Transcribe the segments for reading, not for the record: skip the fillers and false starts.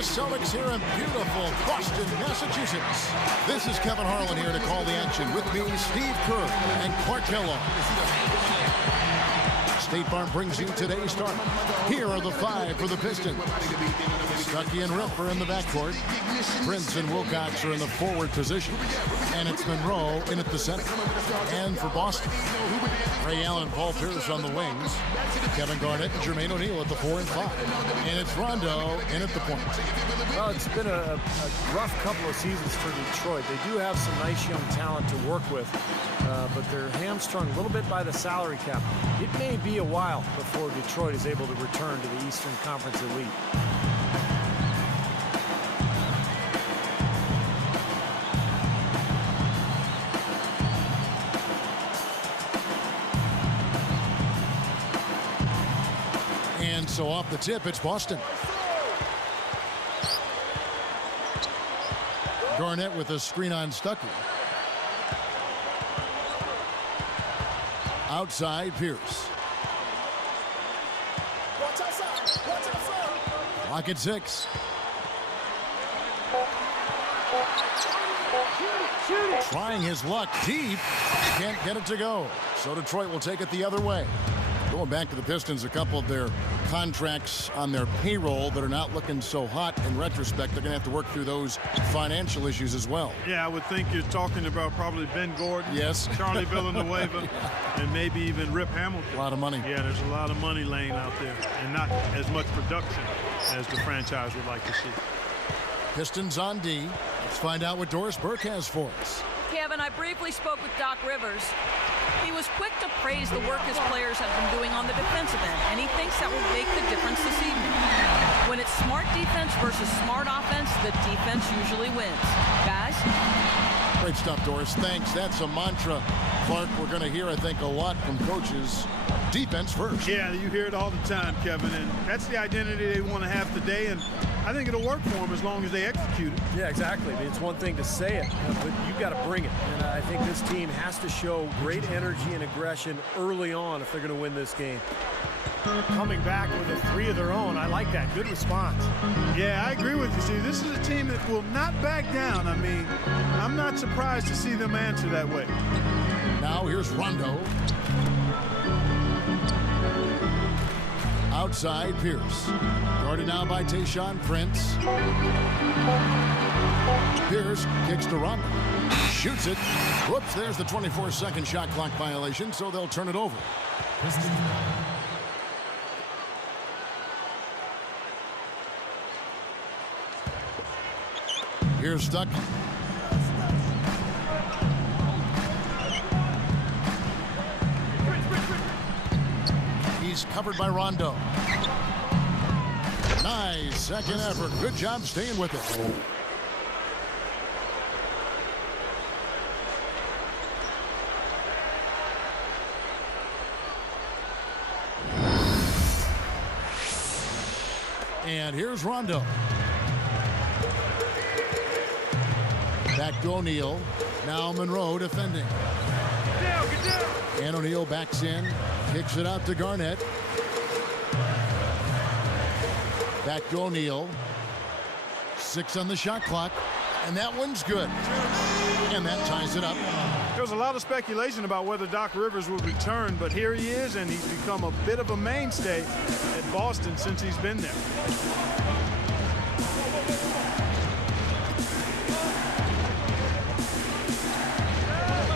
the Celtics here in beautiful Boston, Massachusetts. This is Kevin Harlan here to call the action. With me, Steve Kerr and Clark Kellogg. State Farm brings you today's start. Here are the five for the Pistons. Stuckey and Rip are in the backcourt. Prince and Wilcox are in the forward position. And it's Monroe in at the center. And for Boston, Ray Allen, Paul Pierce on the wings. Kevin Garnett and Jermaine O'Neal at the 4 and 5. And it's Rondo in at the point. Well, it's been a rough couple of seasons for Detroit. They do have some nice young talent to work with, but they're hamstrung a little bit by the salary cap. It may be a while before Detroit is able to return to the Eastern Conference elite. And so off the tip, it's Boston. Garnett with a screen on Stuckey. Outside, Pierce. Clock at 6. Trying his luck deep. Can't get it to go. So Detroit will take it the other way. Going back to the Pistons, a couple of their contracts on their payroll that are not looking so hot in retrospect. They're going to have to work through those financial issues as well. Yeah, I would think you're talking about probably Ben Gordon, yes, Charlie Villanueva, and maybe even Rip Hamilton. A lot of money. Yeah, there's a lot of money laying out there, and not as much production as the franchise would like to see. Pistons on D. Let's find out what Doris Burke has for us. Kevin, I briefly spoke with Doc Rivers. He was quick to praise the work his players have been doing on the defensive end, and he thinks that will make the difference this evening. When it's smart defense versus smart offense, the defense usually wins. Guys? Great stuff, Doris. Thanks. That's a mantra, Clark, we're going to hear, I think, a lot from coaches. Defense first. Yeah, you hear it all the time, Kevin, and that's the identity they want to have today, and I think it'll work for them as long as they execute it. Yeah, exactly. I mean, it's one thing to say it, but you've got to bring it. And I think this team has to show great energy and aggression early on if they're going to win this game. Coming back with a 3 of their own, I like that. Good response. Yeah, I agree with you, Steve. This is a team that will not back down. I mean, I'm not surprised to see them answer that way. Now here's Rondo. Outside, Pierce. Guarded now by Tayshaun Prince. Pierce kicks to Rondo. Shoots it. Whoops, there's the 24-second shot clock violation, so they'll turn it over. Here's Stuckey. He's covered by Rondo. Nice second effort. Good job staying with it. And here's Rondo. Back to O'Neal. Now Monroe defending. And O'Neal backs in. Kicks it out to Garnett. Back to O'Neal. 6 on the shot clock. And that one's good. And that ties it up. There was a lot of speculation about whether Doc Rivers would return, but here he is, and he's become a bit of a mainstay at Boston since he's been there.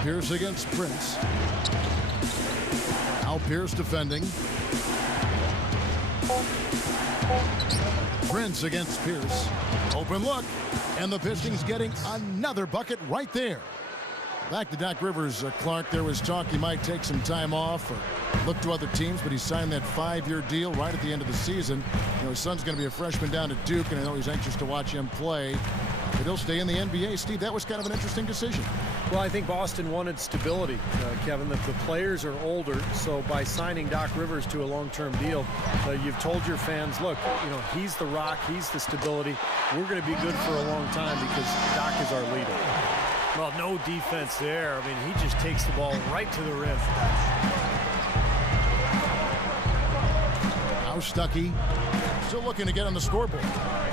Pierce against Prince. Now Pierce defending. Prince against Pierce. Open look. And the Pistons getting another bucket right there. Back to Doc Rivers, Clark. There was talk he might take some time off or look to other teams, but he signed that 5-year deal right at the end of the season. You know, his son's going to be a freshman down at Duke, and I know he's anxious to watch him play. But he'll stay in the NBA. Steve, that was kind of an interesting decision. Well, I think Boston wanted stability, Kevin. The players are older, so by signing Doc Rivers to a long-term deal, you've told your fans, look, you know, he's the rock, he's the stability. We're going to be good for a long time because Doc is our leader. Well, no defense there. I mean, he just takes the ball right to the rim. Now Stuckey still looking to get on the scoreboard.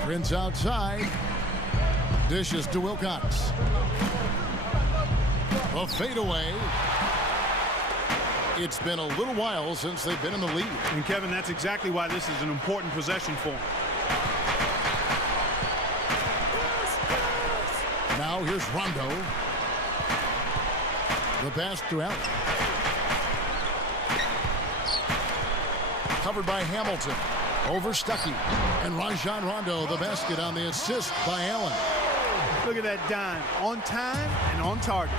Prince outside. Dishes to Wilcox. A fadeaway. It's been a little while since they've been in the lead. And Kevin, that's exactly why this is an important possession for them. Now here's Rondo. The pass to Allen. Covered by Hamilton. Over Stuckey. And Rajon Rondo, the basket on the assist by Allen. Look at that dime. On time and on target.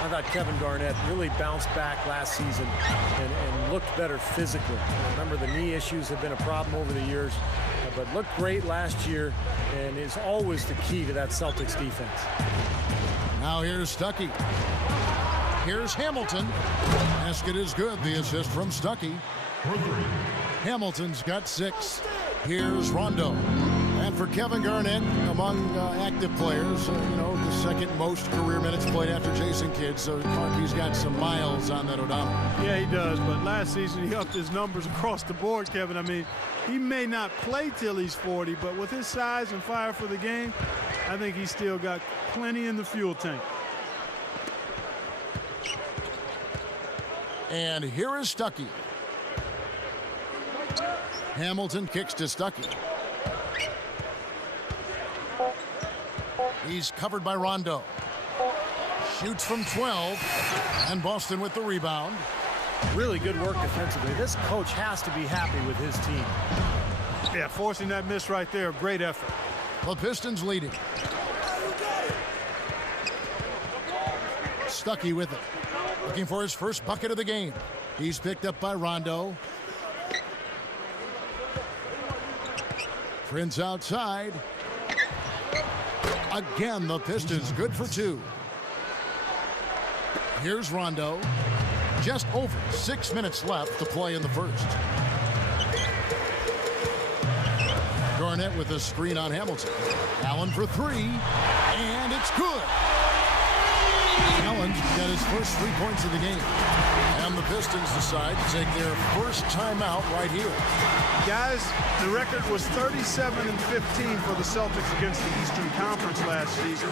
I thought Kevin Garnett really bounced back last season and looked better physically. Remember, the knee issues have been a problem over the years, but looked great last year and is always the key to that Celtics defense. Now here's Stuckey. Here's Hamilton. Basket is good. The assist from Stuckey. Hamilton's got 6. Here's Rondo. And for Kevin Garnett, among active players, the second most career minutes played after Jason Kidd. So Clark, he's got some miles on that odometer. Yeah, he does. But last season, he upped his numbers across the board, Kevin. I mean, he may not play till he's 40, but with his size and fire for the game, I think he's still got plenty in the fuel tank. And here is Stuckey. Hamilton kicks to Stuckey. He's covered by Rondo. Shoots from 12. And Boston with the rebound. Really good work defensively. This coach has to be happy with his team. Yeah, forcing that miss right there, great effort. The Pistons leading. Stuckey with it. Looking for his first bucket of the game. He's picked up by Rondo. Prince outside. Again, the Pistons good for 2. Here's Rondo. Just over 6 minutes left to play in the first. Garnett with a screen on Hamilton. Allen for 3, and it's good. Allen got his first 3 points of the game. And the Pistons decide to take their first timeout right here. Guys, the record was 37-15 for the Celtics against the Eastern Conference last season.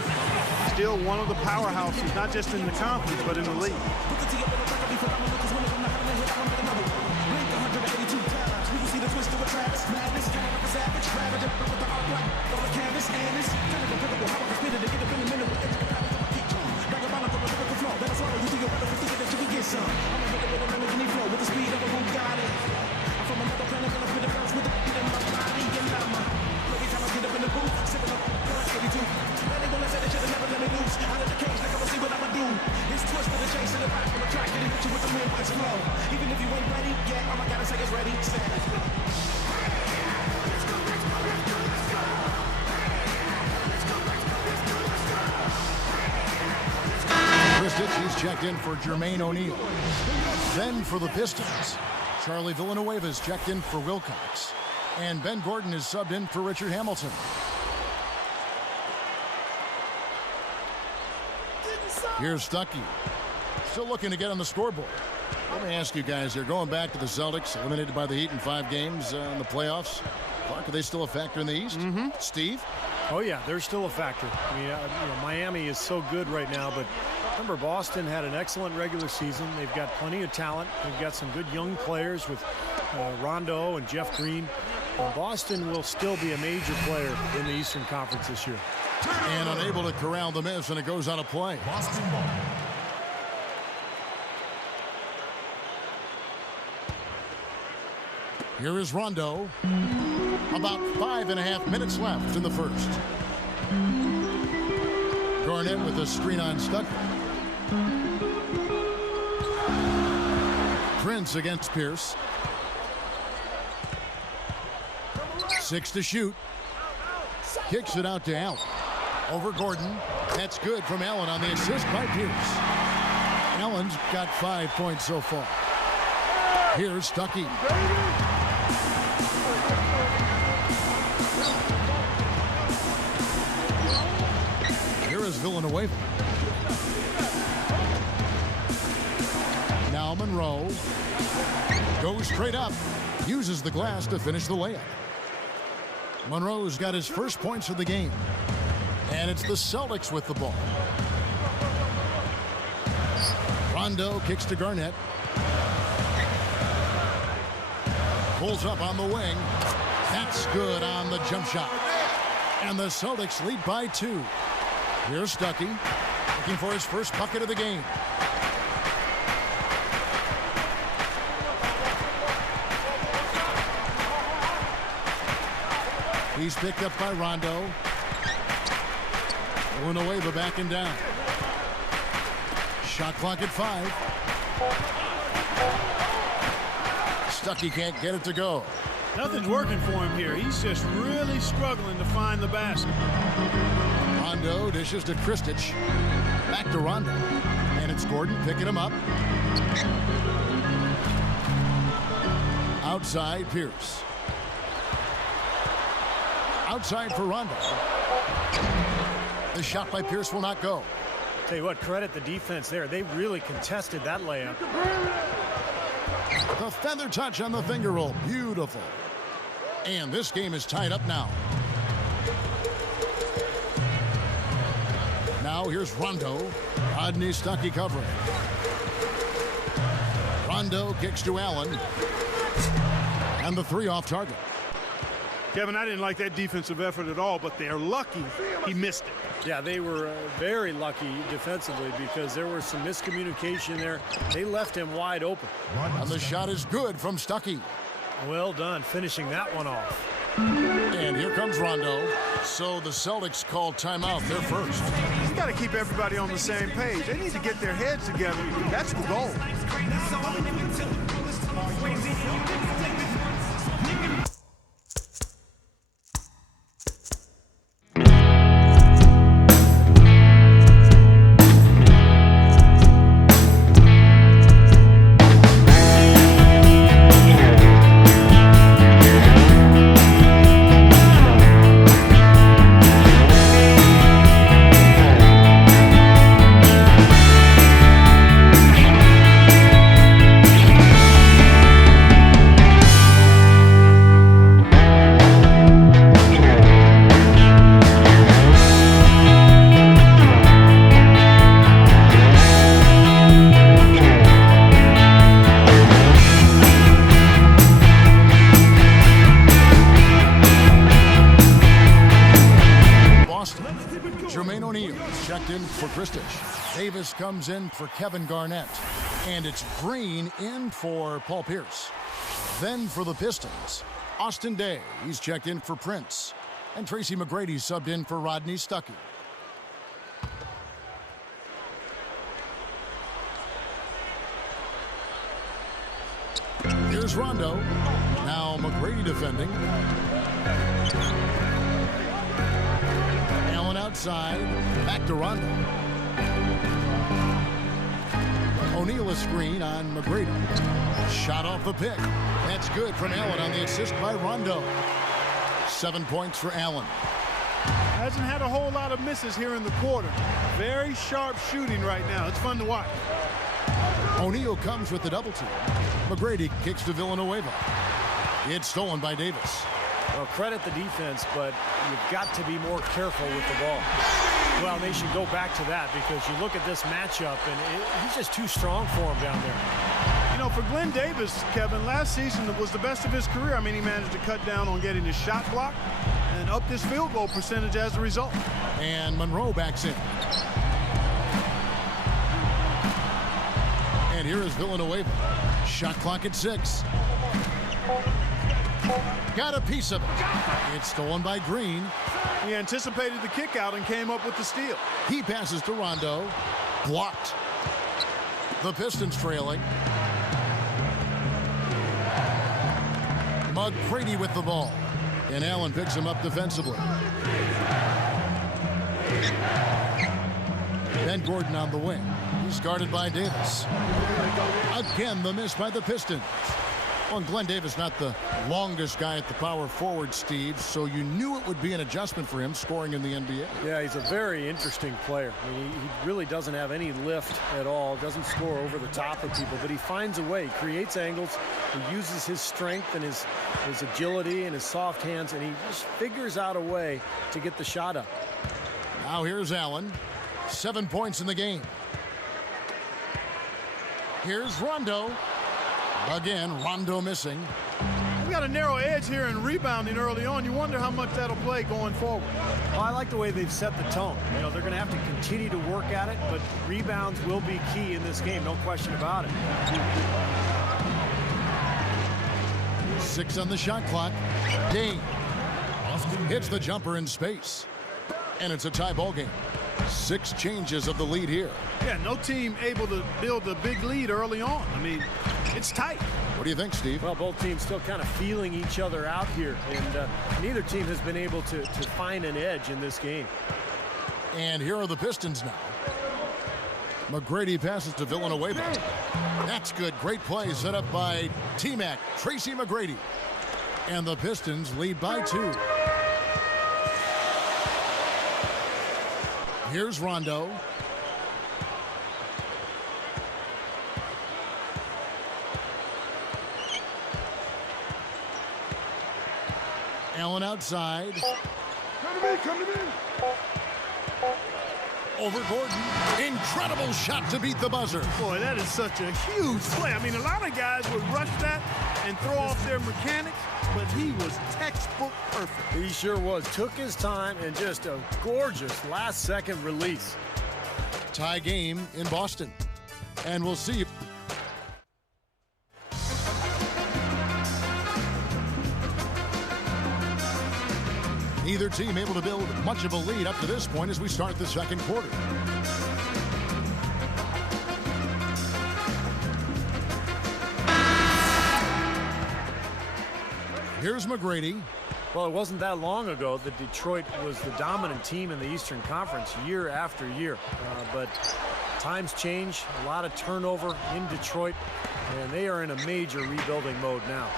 Still one of the powerhouses, not just in the conference, but in the league. He's checked in for Jermaine O'Neal. Then for the Pistons, Charlie Villanueva's checked in for Wilcox. And Ben Gordon is subbed in for Richard Hamilton. Here's Stuckey. Still looking to get on the scoreboard. Let me ask you guys here, going back to the Celtics, eliminated by the Heat in 5 games in the playoffs. Clark, are they still a factor in the East? Mm-hmm. Steve? Oh, yeah, they're still a factor. I mean, Miami is so good right now, but remember, Boston had an excellent regular season. They've got plenty of talent. They've got some good young players with Rondo and Jeff Green. Boston will still be a major player in the Eastern Conference this year. And unable to corral the miss, and it goes out of play. Boston ball. Here is Rondo. About 5.5 minutes left in the first. Garnett with a screen on Stuckey. Prince against Pierce. 6 to shoot. Kicks it out to Allen. Over Gordon. That's good from Allen on the assist by Pierce. Allen's got 5 points so far. Here's Stuckey. Here is Villanueva. Now Monroe goes straight up. Uses the glass to finish the layup. Monroe's got his first points of the game. And it's the Celtics with the ball. Rondo kicks to Garnett. Pulls up on the wing. That's good on the jump shot. And the Celtics lead by 2. Here's Stuckey looking for his first bucket of the game. He's picked up by Rondo. Villanueva backing down. Shot clock at 5. Stuckey can't get it to go. Nothing's working for him here. He's just really struggling to find the basket. Rondo dishes to Kristich. Back to Rondo. And it's Gordon picking him up. Outside, Pierce. Outside for Rondo. The shot by Pierce will not go. Tell you what, credit the defense there. They really contested that layup. The feather touch on the finger roll. Beautiful. And this game is tied up now. Now here's Rondo. Rodney Stuckey covering. Rondo kicks to Allen. And the 3 off target. Kevin, I didn't like that defensive effort at all, but they're lucky he missed it. Yeah, they were very lucky defensively because there was some miscommunication there. They left him wide open. And the shot is good from Stuckey. Well done, finishing that one off. And here comes Rondo. So the Celtics called timeout. They're first. You got to keep everybody on the same page. They need to get their heads together. That's the goal. Davis comes in for Kevin Garnett. And it's Green in for Paul Pierce. Then for the Pistons, Austin Day. He's checked in for Prince. And Tracy McGrady subbed in for Rodney Stuckey. Here's Rondo. Now McGrady defending. Allen outside. Back to Rondo. O'Neal a screen on McGrady. Shot off the pick. That's good from Allen on the assist by Rondo. 7 points for Allen. Hasn't had a whole lot of misses here in the quarter. Very sharp shooting right now. It's fun to watch. O'Neal comes with the double team. McGrady kicks to Villanueva. It's stolen by Davis. Well, credit the defense, but you've got to be more careful with the ball. Well, they should go back to that because you look at this matchup, and he's just too strong for him down there. You know, for Glenn Davis, Kevin, last season was the best of his career. I mean, he managed to cut down on getting his shot blocked and up his field goal percentage as a result. And Monroe backs in. And here is Villanueva. Shot clock at 6. Got a piece of it. It's stolen by Green. He anticipated the kick out and came up with the steal. He passes to Rondo. Blocked. The Pistons trailing. McGrady with the ball. And Allen picks him up defensively. Ben Gordon on the wing. He's guarded by Davis. Again, the miss by the Pistons. Well, Glenn Davis not the longest guy at the power forward, Steve, so you knew it would be an adjustment for him scoring in the NBA. Yeah, he's a very interesting player. I mean, he really doesn't have any lift at all, doesn't score over the top of people, but he finds a way, creates angles, he uses his strength and his agility and his soft hands, and he just figures out a way to get the shot up. Now here's Allen. 7 points in the game. Here's Rondo. Again, Rondo missing. We got a narrow edge here in rebounding early on. You wonder how much that'll play going forward. Well, I like the way they've set the tone. You know, they're going to have to continue to work at it, but rebounds will be key in this game, no question about it. 6 on the shot clock. Dane hits the jumper in space. And it's a tie ball game. 6 changes of the lead here. Yeah, no team able to build a big lead early on. I mean, it's tight. What do you think, Steve? Well, both teams still kind of feeling each other out here, and neither team has been able to find an edge in this game. And here are the Pistons now. McGrady passes to Villanueva. That's good. Great play set up by T-Mac, Tracy McGrady. And the Pistons lead by 2. Here's Rondo. Allen outside. Come to me. Over Gordon. Incredible shot to beat the buzzer. Boy, that is such a huge play. I mean, a lot of guys would rush that and throw off their mechanics, but he was textbook perfect. He sure was. Took his time and just a gorgeous last-second release. Tie game in Boston. And we'll see you. Neither team able to build much of a lead up to this point as we start the second quarter. Here's McGrady. Well, it wasn't that long ago that Detroit was the dominant team in the Eastern Conference year after year. But times change, a lot of turnover in Detroit, and they are in a major rebuilding mode now.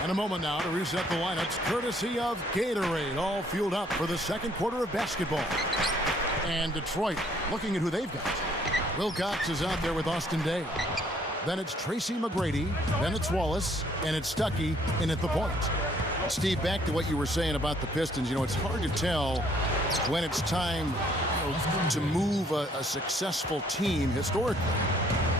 And a moment now to reset the lineups, courtesy of Gatorade, all fueled up for the second quarter of basketball. And Detroit looking at who they've got. Wilcox is out there with Austin Day. Then it's Tracy McGrady, then it's Wallace, and it's Stuckey in at the point. Steve, back to what you were saying about the Pistons. You know, it's hard to tell when it's time to move a successful team historically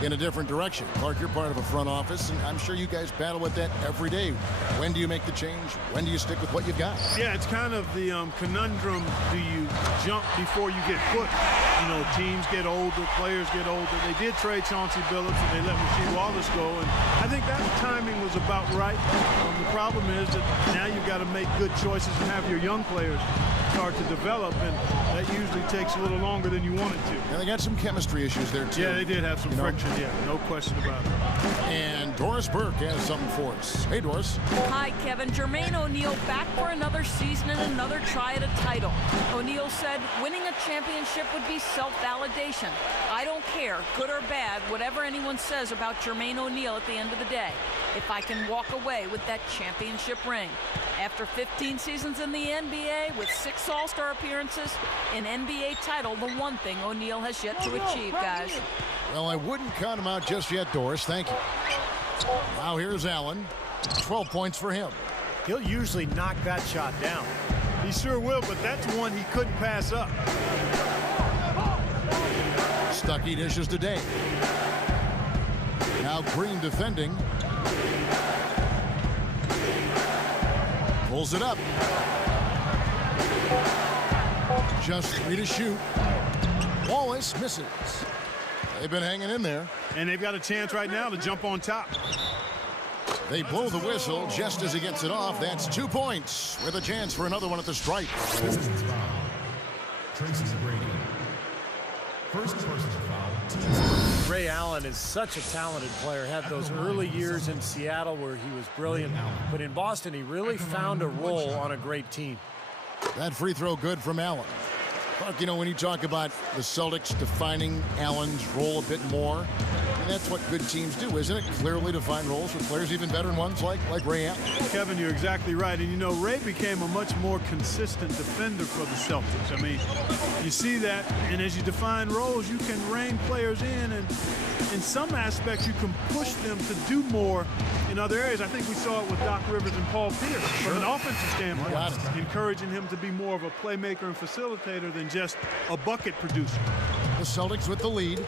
in a different direction. Clark, you're part of a front office, and I'm sure you guys battle with that every day. When do you make the change? When do you stick with what you've got? Yeah, it's kind of the conundrum. Do you jump before you get put? You know, teams get older, players get older. They did trade Chauncey Billups, and they let Rasheed Wallace go, and I think that timing was about right. The problem is that now you've got to make good choices and have your young players start to develop, and that usually takes a little longer than you want it to. And they got some chemistry issues there, too. Yeah, they did have some friction, yeah, no question about it. And Doris Burke has something for us. Hey, Doris. Hi, Kevin. Jermaine O'Neal back for another season and another try at a title. O'Neal said winning a championship would be self-validation. I don't care, good or bad, whatever anyone says about Jermaine O'Neal at the end of the day, if I can walk away with that championship ring. After 15 seasons in the NBA with 6 All-Star appearances, an NBA title, the one thing O'Neal has yet to achieve, guys. Well, I wouldn't count him out just yet, Doris. Thank you. Now here's Allen. 12 points for him. He'll usually knock that shot down. He sure will, but that's one he couldn't pass up. Stuckey dishes to Day. Now Green defending. Pulls it up. Just 3 to shoot. Wallace misses. They've been hanging in there. And they've got a chance right now to jump on top. They blow the whistle just as he gets it off. That's 2 points with a chance for another one at the stripe. Pistons foul. Tracy McGrady. First personal foul. Ray Allen is such a talented player. Had those early years in Seattle where he was brilliant. But in Boston, he really found a role on a great team. That free throw good from Allen. Look, you know, when you talk about the Celtics defining Allen's role a bit more, and that's what good teams do, isn't it? Clearly defined roles with players, even veteran ones like Ray Allen. Kevin, you're exactly right. And, you know, Ray became a much more consistent defender for the Celtics. I mean, you see that, and as you define roles, you can rein players in, and in some aspects, you can push them to do more in other areas. I think we saw it with Doc Rivers and Paul Pierce from an offensive standpoint, encouraging him to be more of a playmaker and facilitator than just a bucket producer. The Celtics with the lead.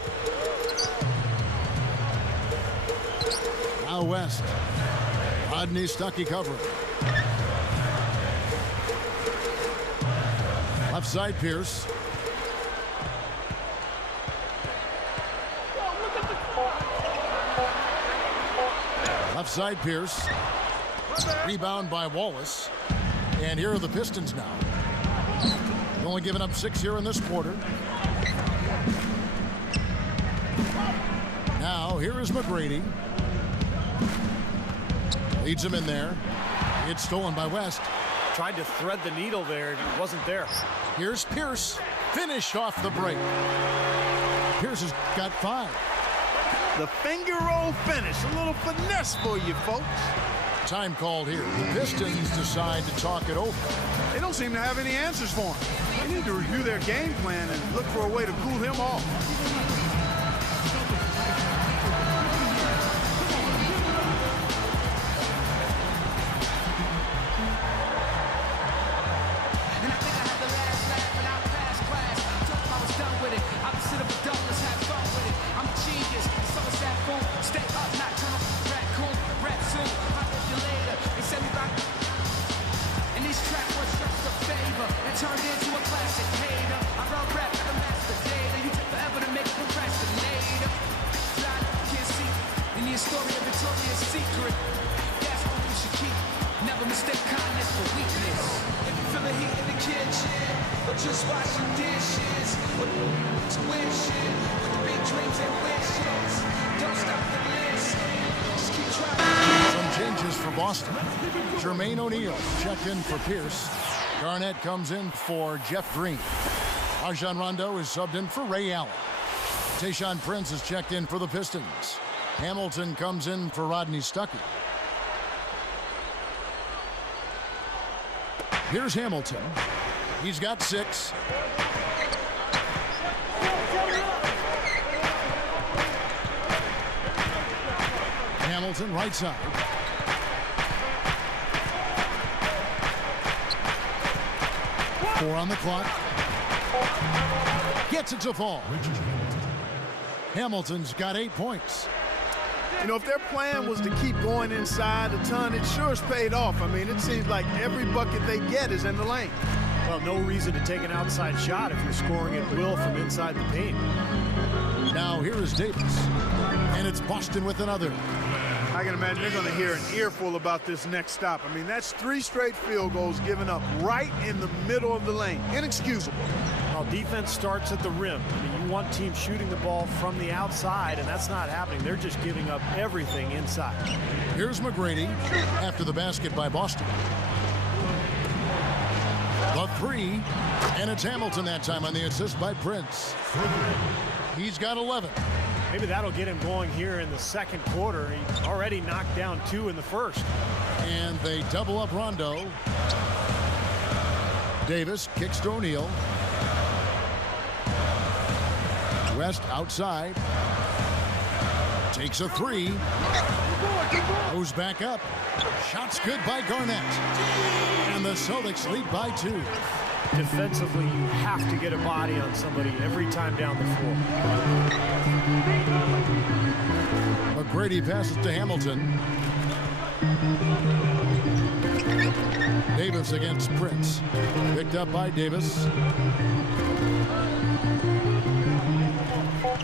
Now West. Rodney Stuckey covering. Left side Pierce. Left side Pierce. Rebound by Wallace. And here are the Pistons now. Only giving up 6 here in this quarter. Now here is McGrady. Leads him in there. It's stolen by West. Tried to thread the needle there. It wasn't there. Here's Pierce. Finish off the break. Pierce has got 5. The finger roll finish. A little finesse for you folks. Time called here. The Pistons decide to talk it over. They don't seem to have any answers for him. They need to review their game plan and look for a way to cool him off. Just washing dishes, tuition, big dreams and wishes. Don't stop the list, just keep trying. Some changes for Boston. Jermaine O'Neal checked in for Pierce. Garnett comes in for Jeff Green. Rajon Rondo is subbed in for Ray Allen. Tayshaun Prince is checked in for the Pistons. Hamilton comes in for Rodney Stuckey. Here's Hamilton. He's got 6. Hamilton right side. Four on the clock. Gets it to fall. Hamilton's got 8 points. You know, if their plan was to keep going inside a ton, it sure has paid off. I mean, it seems like every bucket they get is in the lane. Well, no reason to take an outside shot if you're scoring at will from inside the paint. Now here is Davis. And it's Boston with another. I can imagine they're going to hear an earful about this next stop. I mean, that's 3 straight field goals given up right in the middle of the lane. Inexcusable. Well, defense starts at the rim. I mean, you want teams shooting the ball from the outside, and that's not happening. They're just giving up everything inside. Here's McGrady after the basket by Boston. The 3, and it's Hamilton that time on the assist by Prince. He's got 11. Maybe that'll get him going here in the second quarter. He already knocked down 2 in the first. And they double up Rondo. Davis kicks to O'Neal. West outside. Takes a 3. Goes back up. Shots good by Garnett. And the Celtics lead by 2. Defensively, you have to get a body on somebody every time down the floor. McGrady passes to Hamilton. Davis against Prince. Picked up by Davis.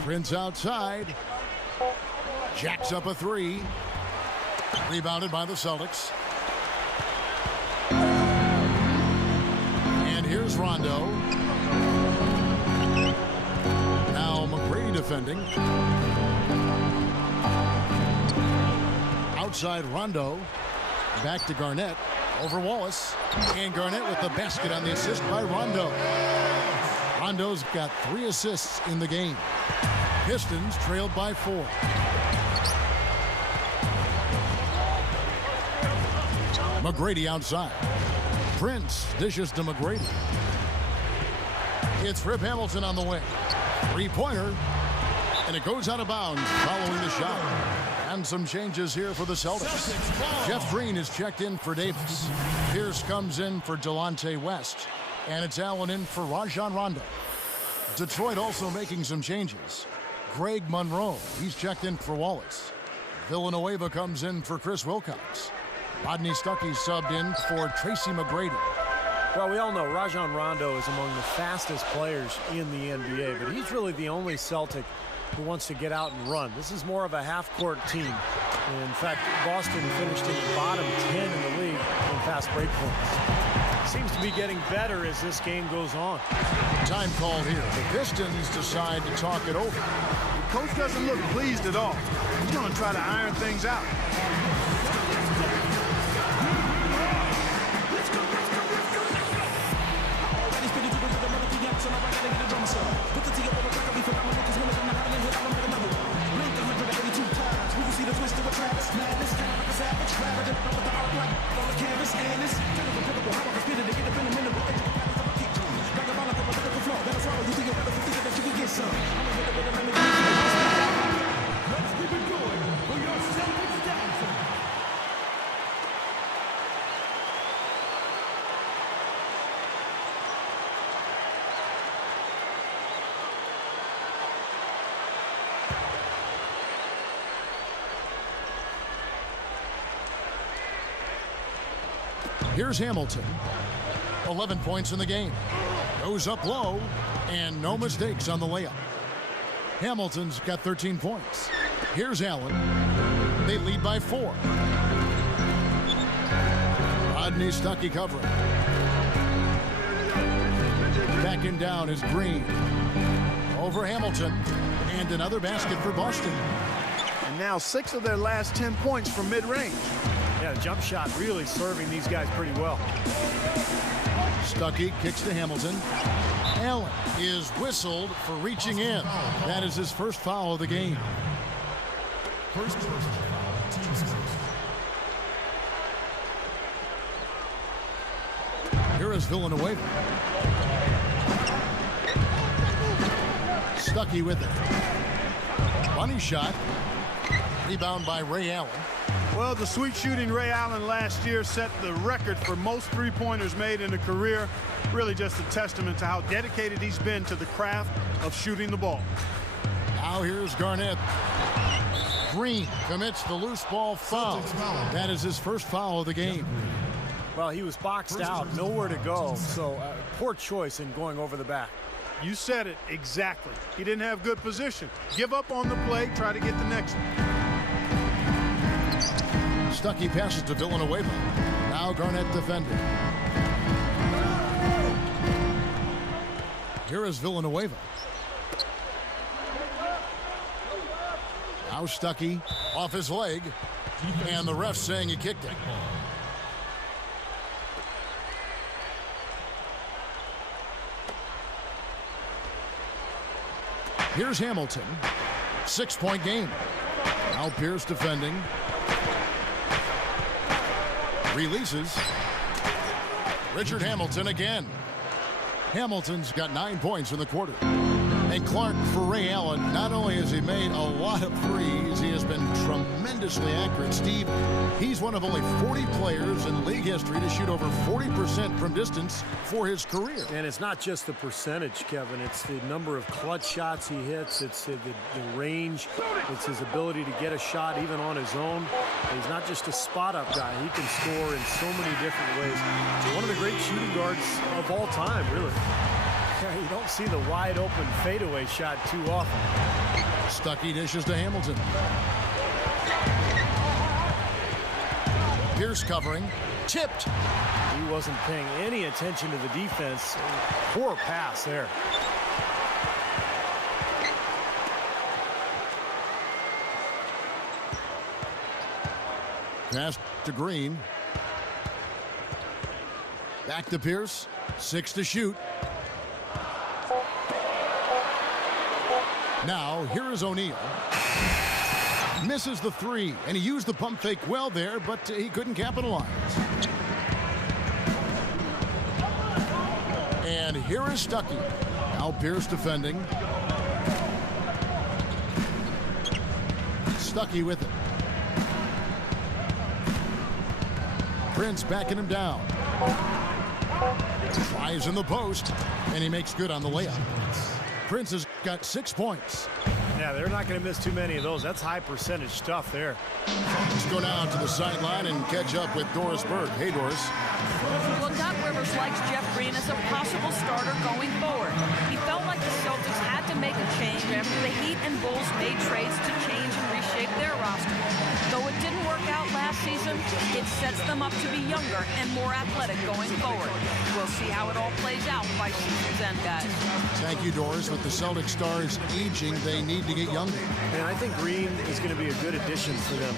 Prince outside. Jacks up a 3. Rebounded by the Celtics. And here's Rondo. Now McGrady defending. Outside Rondo. Back to Garnett. Over Wallace. And Garnett with the basket on the assist by Rondo. Rondo's got 3 assists in the game. Pistons trailed by 4. McGrady outside. Prince dishes to McGrady. It's Rip Hamilton on the wing. 3-pointer. And it goes out of bounds following the shot. And some changes here for the Celtics. Jeff Green is checked in for Davis. Pierce comes in for Delonte West. And it's Allen in for Rajon Rondo. Detroit also making some changes. Greg Monroe, he's checked in for Wallace. Villanueva comes in for Chris Wilcox. Rodney Stuckey subbed in for Tracy McGrady. Well, we all know Rajon Rondo is among the fastest players in the NBA, but he's really the only Celtic who wants to get out and run. This is more of a half-court team. In fact, Boston finished in the bottom 10 in the league in fast break points. Seems to be getting better as this game goes on. Time call here. The Pistons decide to talk it over. The coach doesn't look pleased at all. He's going to try to iron things out. Here's Hamilton. 11 points in the game. Goes up low, and no mistakes on the layup. Hamilton's got 13 points. Here's Allen. They lead by 4. Rodney Stuckey covering. Backing down is Green. Over Hamilton. And another basket for Boston. And now 6 of their last 10 points from mid-range. Yeah, the jump shot really serving these guys pretty well. Stuckey kicks to Hamilton. Allen is whistled for reaching in. That is his first foul of the game. First personal foul, team's first. Here is Villanueva. Stuckey with it. Money shot. Rebound by Ray Allen. Well, the sweet shooting Ray Allen last year set the record for most three-pointers made in a career. Really just a testament to how dedicated he's been to the craft of shooting the ball. Now here's Garnett. Green commits the loose ball foul. That is his first foul of the game. Well, he was boxed out, nowhere to go, so poor choice in going over the back. You said it exactly. He didn't have good position. Give up on the play, try to get the next one. Stuckey passes to Villanueva. Now Garnett defending. Here is Villanueva. Now Stuckey off his leg. And the ref saying he kicked it. Here's Hamilton. 6-point game. Now Pierce defending. Releases. Richard Hamilton again. Hamilton's got 9 points in the quarter. And Clark for Ray Allen, not only has he made a lot of threes, he has been tremendously accurate. Steve, he's one of only 40 players in league history to shoot over 40% from distance for his career. And it's not just the percentage, Kevin. It's the number of clutch shots he hits. It's the range. It's his ability to get a shot even on his own. He's not just a spot-up guy. He can score in so many different ways. He's one of the great shooting guards of all time, really. You don't see the wide-open fadeaway shot too often. Stuckey dishes to Hamilton. Pierce covering. Tipped. He wasn't paying any attention to the defense. Poor pass there. Pass to Green. Back to Pierce. 6 to shoot. Now, here is O'Neal. Misses the three, and he used the pump fake well there, but he couldn't capitalize. And here is Stuckey. Now Pierce defending. Stuckey with it. Prince backing him down. Tries in the post, and he makes good on the layup. Prince has got 6 points. Yeah, they're not going to miss too many of those. That's high percentage stuff there. Let's go down to the sideline and catch up with Doris Burke. Hey, Doris. Well, Doc Rivers likes Jeff Green as a possible starter going forward. He felt like the Celtics had to make a change after the Heat and Bulls made trades to change and reshape their roster. Though it didn't work out last season, it sets them up to be younger and more athletic going forward. We'll see how it all plays out by season's end, guys. Thank you, Doris. With the Celtic stars aging, they need to get younger. And I think Green is going to be a good addition for them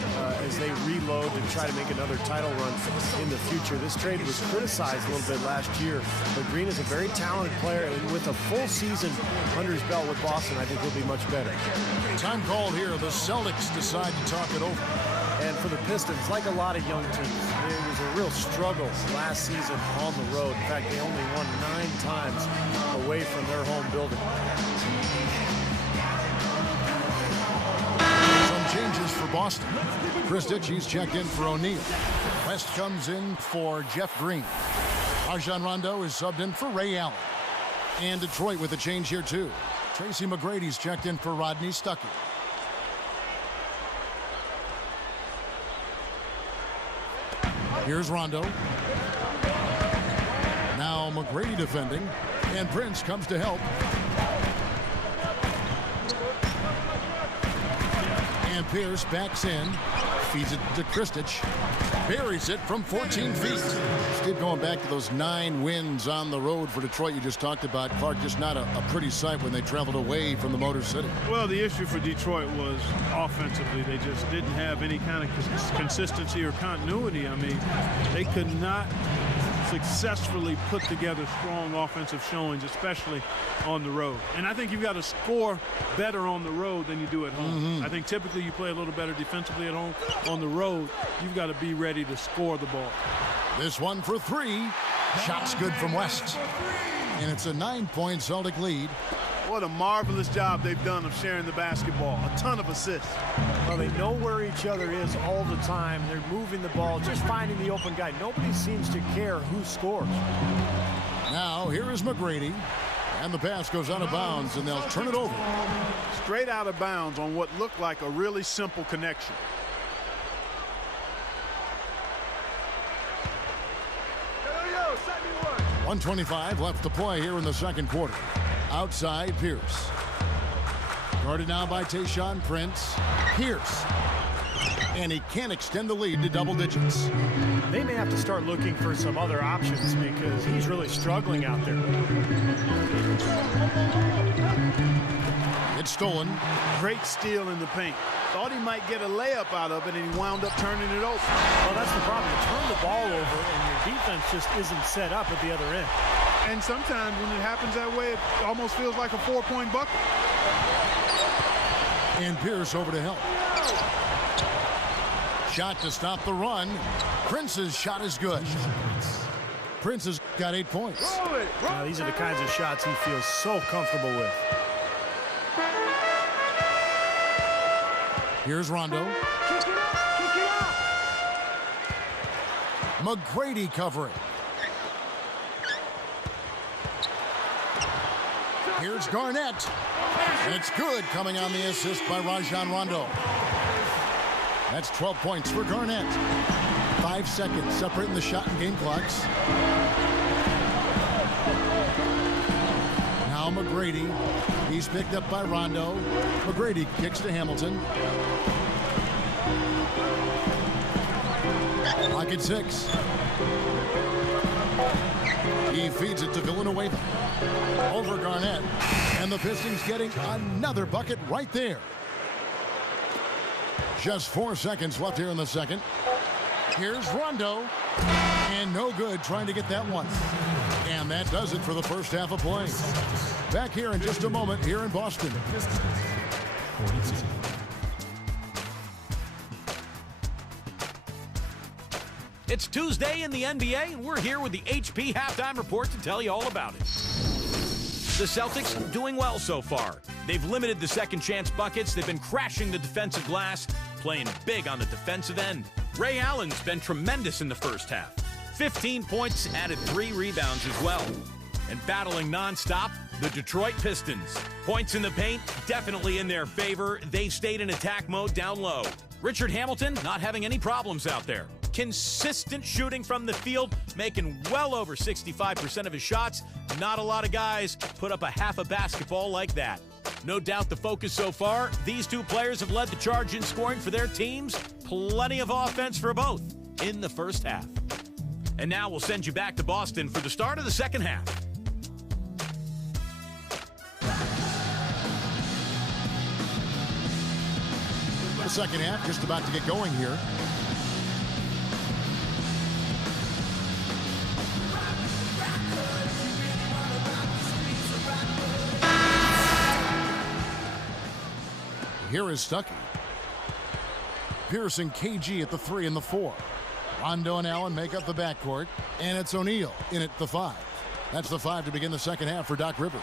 as they reload and try to make another title run in the future. This trade was criticized a little bit last year, but Green is a very talented player, and with a full season under his belt with Boston, I think he'll be much better. Time called here. The Celtics decide to talk it over. And for the Pistons, like a lot of young teams, it was a real struggle last season on the road. In fact, they only won 9 times away from their home building. Some changes for Boston. Chris Ditchy's checked in for O'Neal. West comes in for Jeff Green. Rajon Rondo is subbed in for Ray Allen. And Detroit with a change here, too. Tracy McGrady's checked in for Rodney Stuckey. Here's Rondo. Now McGrady defending. And Prince comes to help. And Pierce backs in. Feeds it to Kristich. Buries it from 14 feet. Steve, going back to those 9 wins on the road for Detroit you just talked about. Clark, just not a pretty sight when they traveled away from the Motor City. Well, the issue for Detroit was offensively. They just didn't have any kind of consistency or continuity. I mean, they could not successfully put together strong offensive showings, especially on the road. And I think you've got to score better on the road than you do at home. I think typically you play a little better defensively at home. On the road, you've got to be ready to score the ball. This one for 3. Shots good from West. And it's a 9-point Celtic lead. What a marvelous job they've done of sharing the basketball. A ton of assists. Well, they know where each other is all the time. They're moving the ball, just finding the open guy. Nobody seems to care who scores. Now, here is McGrady. And the pass goes out of bounds, and they'll turn it over. Straight out of bounds on what looked like a really simple connection. Yo, send me one. 1:25 left to play here in the second quarter. Outside, Pierce. Guarded now by Tayshaun Prince. Pierce. And he can't extend the lead to double digits. They may have to start looking for some other options because he's really struggling out there. It's stolen. Great steal in the paint. Thought he might get a layup out of it, and he wound up turning it over. Well, that's the problem. You turn the ball over, and your defense just isn't set up at the other end. And sometimes when it happens that way, it almost feels like a 4-point bucket. And Pierce over to help. Shot to stop the run. Prince's shot is good. Prince has got 8 points. Now, these are the kinds of shots he feels so comfortable with. Here's Rondo. McGrady covering. Here's Garnett. And it's good, coming on the assist by Rajon Rondo. That's 12 points for Garnett. 5 seconds separating the shot and game clocks. Now McGrady. He's picked up by Rondo. McGrady kicks to Hamilton. Clock at 6. He feeds it to Villanueva. Over Garnett. And the Pistons getting another bucket right there. Just 4 seconds left here in the second. Here's Rondo. And no good trying to get that one. And And that does it for the first half of play. Back here in just a moment here in Boston. 42. It's Tuesday in the NBA, and we're here with the HP Halftime Report to tell you all about it. The Celtics doing well so far. They've limited the second chance buckets. They've been crashing the defensive glass, playing big on the defensive end. Ray Allen's been tremendous in the first half. 15 points, added 3 rebounds as well. And battling nonstop, the Detroit Pistons. Points in the paint, definitely in their favor. They stayed in attack mode down low. Richard Hamilton not having any problems out there. Consistent shooting from the field, making well over 65% of his shots. Not a lot of guys put up a half a basketball like that. No doubt the focus so far, these two players have led the charge in scoring for their teams. Plenty of offense for both in the first half. And now we'll send you back to Boston for the start of the second half. The second half just about to get going here. Here is Stuckey. Pierce and KG at the 3 and the 4. Rondo and Allen make up the backcourt, and it's O'Neal in at the 5. That's the 5 to begin the second half for Doc Rivers.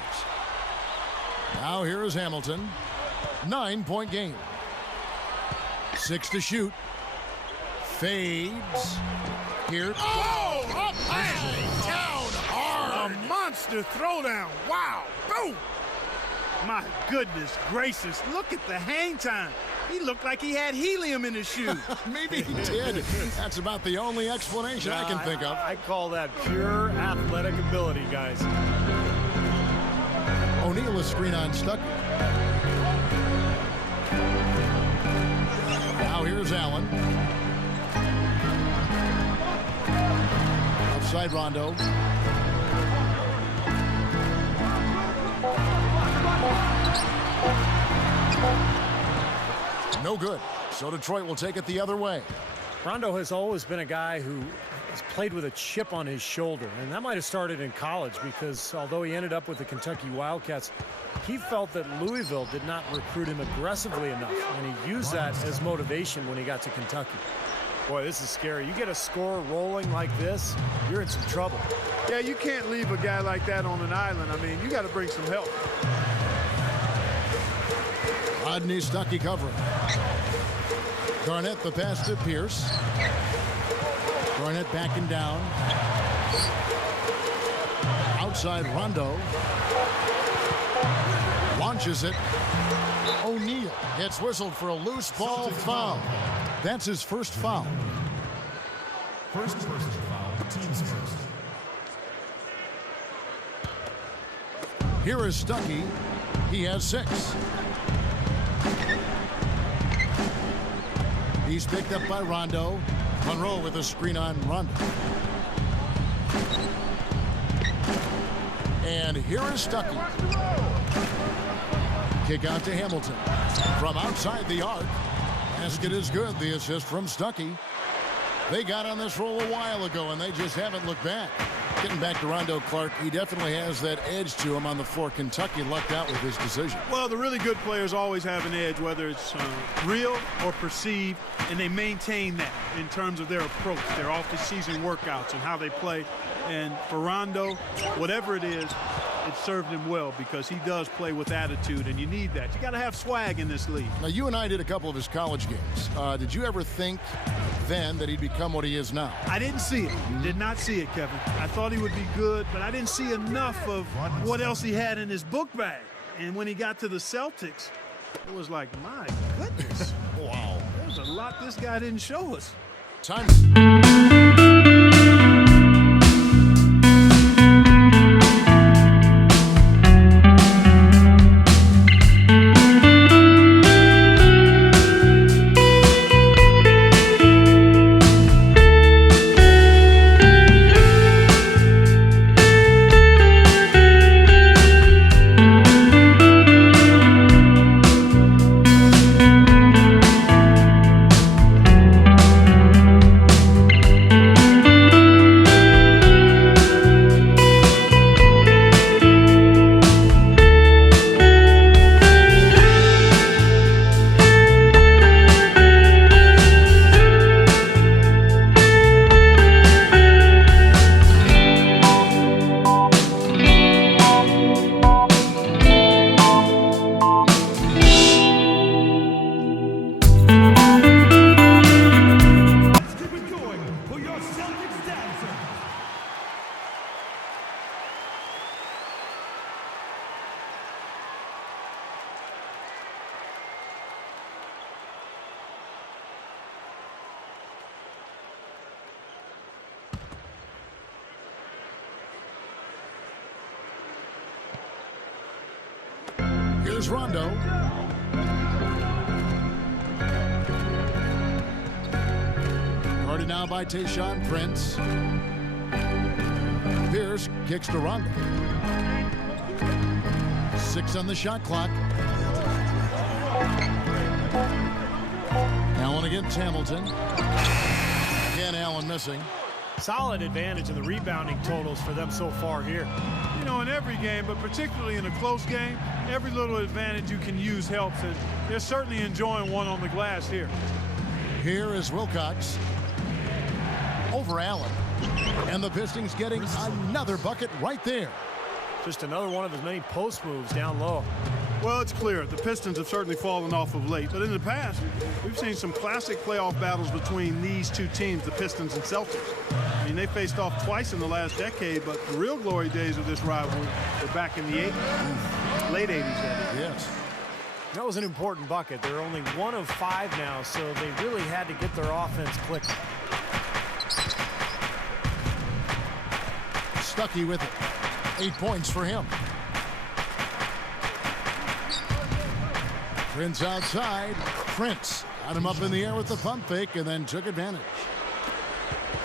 Now here is Hamilton. 9-point game. 6 to shoot. Fades. Here. Oh, up high, down hard. A monster throwdown. Wow. Boom. My goodness gracious. Look at the hang time. He looked like he had helium in his shoes. Maybe he did. That's about the only explanation I can think of. I call that pure athletic ability, guys. O'Neal is screen on Stuckey. Now here's Allen. Outside Rondo. No good. So Detroit will take it the other way. Rondo has always been a guy who has played with a chip on his shoulder, and that might have started in college because although he ended up with the Kentucky Wildcats, he felt that Louisville did not recruit him aggressively enough, and he used that as motivation when he got to Kentucky. Boy, this is scary. You get a score rolling like this, you're in some trouble. Yeah, you can't leave a guy like that on an island. I mean, you got to bring some help. Rodney Stuckey covering. Garnett the pass to Pierce. Garnett backing down. Outside Rondo. Launches it. O'Neal gets whistled for a loose ball foul. That's his first foul. First personal foul, team's first. Here is Stuckey. He has 6. He's picked up by Rondo. Monroe with a screen on Rondo. And here is Stuckey. Kick out to Hamilton. From outside the arc. Basket is good. The assist from Stuckey. They got on this roll a while ago, and they just haven't looked back. Getting back to Rondo, Clark, he definitely has that edge to him on the floor. Kentucky lucked out with his decision. Well, the really good players always have an edge, whether it's real or perceived, and they maintain that in terms of their approach, their off-the-season workouts and how they play. And for Rondo, whatever it is, it served him well because he does play with attitude, and you need that. You got to have swag in this league. Now, you and I did a couple of his college games. Did you ever think then that he'd become what he is now? I didn't see it. Did not see it, Kevin. I thought he would be good, but I didn't see enough of what else he had in his book bag. And when he got to the Celtics, it was like, my goodness. Wow. There's a lot this guy didn't show us. Time. Here's Rondo. Guarded now by Tayshaun Prince. Pierce kicks to Rondo. 6 on the shot clock. Allen against Hamilton. Again, Allen missing. Solid advantage in the rebounding totals for them so far here. You know, in every game, but particularly in a close game, every little advantage you can use helps, and they're certainly enjoying one on the glass here. Here is Wilcox over Allen, and the Pistons getting another bucket right there. Just another one of his many post moves down low. Well, it's clear the Pistons have certainly fallen off of late, but in the past, we've seen some classic playoff battles between these two teams, the Pistons and Celtics. I mean, they faced off twice in the last decade, but the real glory days of this rivalry were back in the 80s, late 80s. Yes. That was an important bucket. They're only 1 of 5 now, so they really had to get their offense clicking. Stuckey with it. 8 points for him. Prince outside. Prince got him up in the air with the pump fake and then took advantage.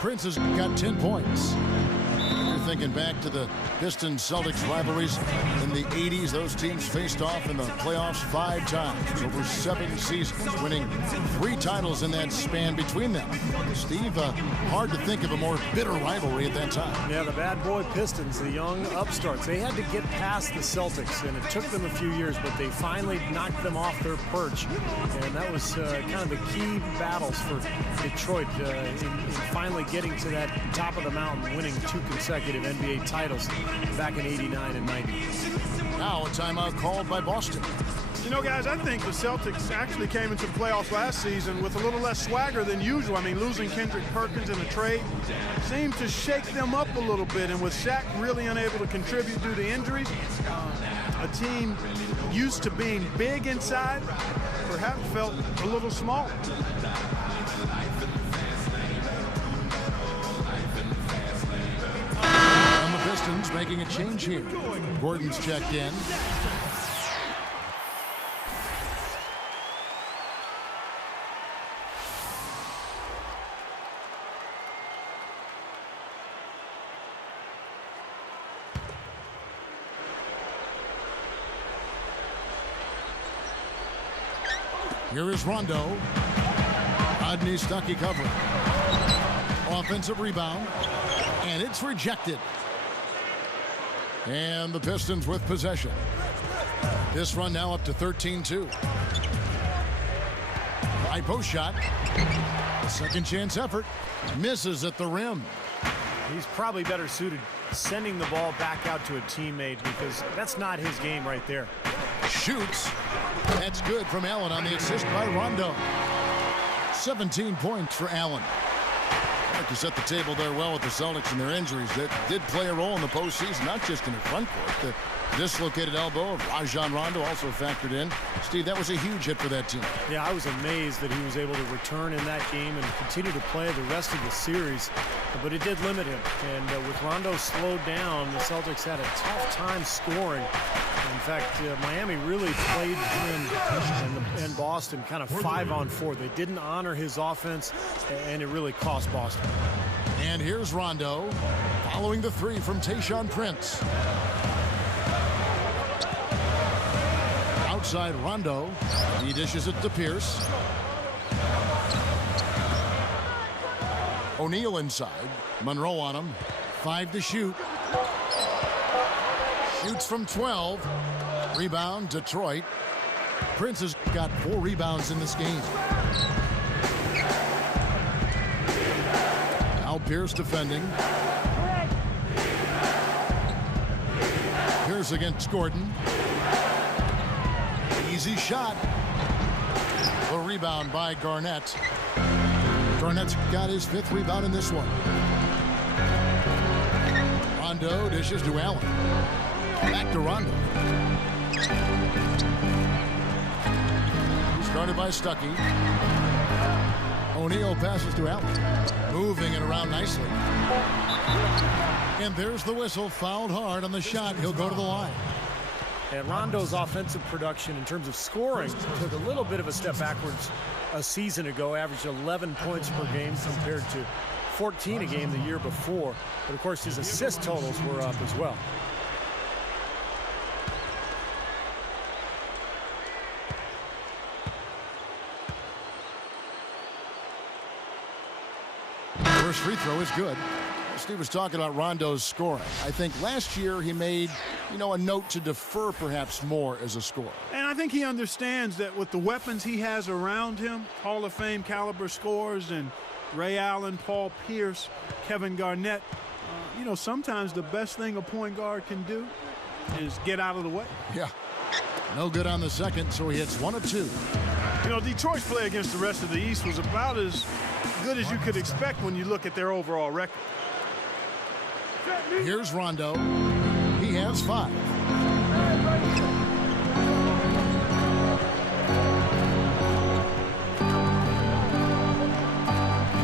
Prince has got 10 points. You're thinking back to the Pistons-Celtics rivalries in the 80s. Those teams faced off in the playoffs 5 times over 7 seasons, winning 3 titles in that span between them. Steve, hard to think of a more bitter rivalry at that time. Yeah, the bad boy Pistons, the young upstarts, they had to get past the Celtics, and it took them a few years, but they finally knocked them off their perch. And that was kind of the key battles for Detroit in finally getting to that top of the mountain, winning 2 consecutive NBA titles back in 89 and 90. Now a timeout called by Boston. You know, guys, I think the Celtics actually came into the playoffs last season with a little less swagger than usual. I mean, losing Kendrick Perkins in a trade seemed to shake them up a little bit. And with Shaq really unable to contribute due to injuries, a team used to being big inside perhaps felt a little small. And the Pistons making a change here. Gordon's checked in. Here is Rondo. Rodney Stuckey covering. Offensive rebound. And it's rejected. And the Pistons with possession. This run now up to 13-2. High post shot. A second chance effort. Misses at the rim. He's probably better suited sending the ball back out to a teammate because that's not his game right there. Shoots. That's good from Allen on the assist by Rondo. 17 points for Allen. Like to set the table there well with the Celtics and their injuries that did play a role in the postseason, not just in the front court. The dislocated elbow of Rajon Rondo also factored in. Steve, that was a huge hit for that team. Yeah, I was amazed that he was able to return in that game and continue to play the rest of the series, but it did limit him. And with Rondo slowed down, the Celtics had a tough time scoring. In fact, Miami really played him and Boston kind of 5-on-4. They didn't honor his offense, and it really cost Boston. And here's Rondo following the 3 from Tayshaun Prince. Outside Rondo. He dishes it to Pierce. O'Neal inside. Monroe on him. 5 to shoot. Shoots from 12. Rebound, Detroit. Prince has got 4 rebounds in this game. Now Pierce defending. Pierce against Gordon. Easy shot. A rebound by Garnett. Garnett's got his 5th rebound in this one. Rondo dishes to Allen. Back to Rondo. Started by Stuckey. O'Neal passes to Allen. Moving it around nicely. And there's the whistle. Fouled hard on the shot. He'll go to the line. And Rondo's offensive production in terms of scoring took a little bit of a step backwards a season ago, averaged 11 points per game compared to 14 a game the year before. But of course, his assist totals were up as well. First free throw is good. Steve was talking about Rondo's scoring. I think last year he made, a note to defer perhaps more as a scorer. And I think he understands that with the weapons he has around him, Hall of Fame caliber scorers and Ray Allen, Paul Pierce, Kevin Garnett, sometimes the best thing a point guard can do is get out of the way. Yeah. No good on the second, so he hits 1 of 2. Detroit's play against the rest of the East was about as good as you could expect when you look at their overall record. Here's Rondo. He has 5.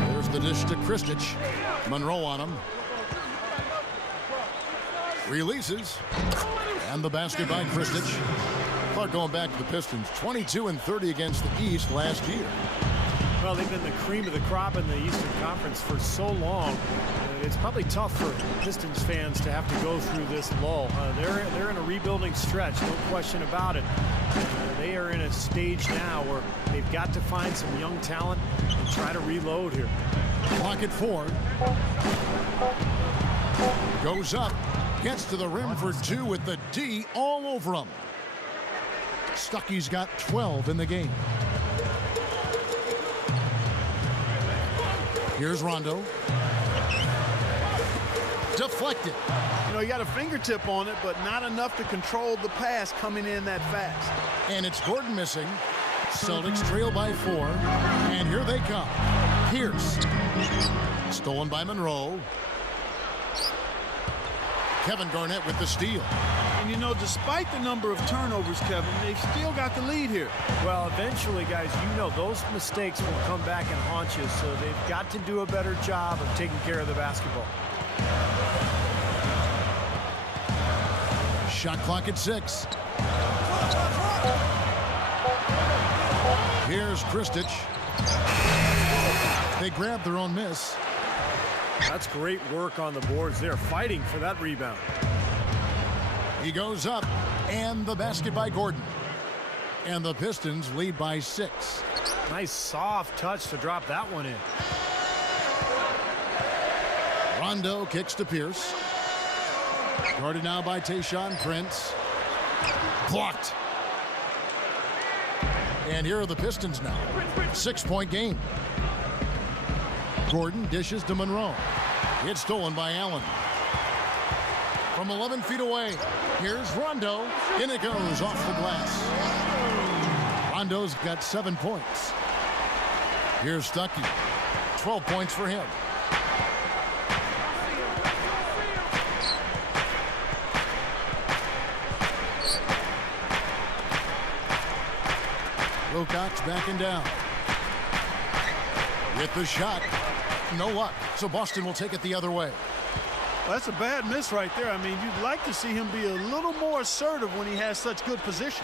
There's the dish to Kristich. Monroe on him. Releases. And the basket by Kristich. Clark going back to the Pistons. 22 and 30 against the East last year. Well, they've been the cream of the crop in the Eastern Conference for so long. It's probably tough for Pistons fans to have to go through this lull. They're in a rebuilding stretch, no question about it. They are in a stage now where they've got to find some young talent and try to reload here. Clock at 4. Goes up. Gets to the rim for 2 with the D all over him. Stuckey's got 12 in the game. Here's Rondo. Deflected. He got a fingertip on it, but not enough to control the pass coming in that fast. And it's Gordon missing. Celtics trail by 4. And here they come. Pierce. Stolen by Monroe. Kevin Garnett with the steal. And despite the number of turnovers, Kevin, they've still got the lead here. Well, eventually, guys, those mistakes will come back and haunt you, so they've got to do a better job of taking care of the basketball. Shot clock at 6. Here's Kristich. They grab their own miss. That's great work on the boards. They're fighting for that rebound. He goes up, and the basket by Gordon. And the Pistons lead by 6. Nice soft touch to drop that one in. Rondo kicks to Pierce. Guarded now by Tayshaun Prince. Blocked. And here are the Pistons now. 6-point game. Gordon dishes to Monroe. It's stolen by Allen. From 11 feet away, here's Rondo. In it goes off the glass. Rondo's got 7 points. Here's Stuckey. 12 points for him. Wilcox backing down. With the shot. No luck. So Boston will take it the other way. Well, that's a bad miss right there. You'd like to see him be a little more assertive when he has such good position.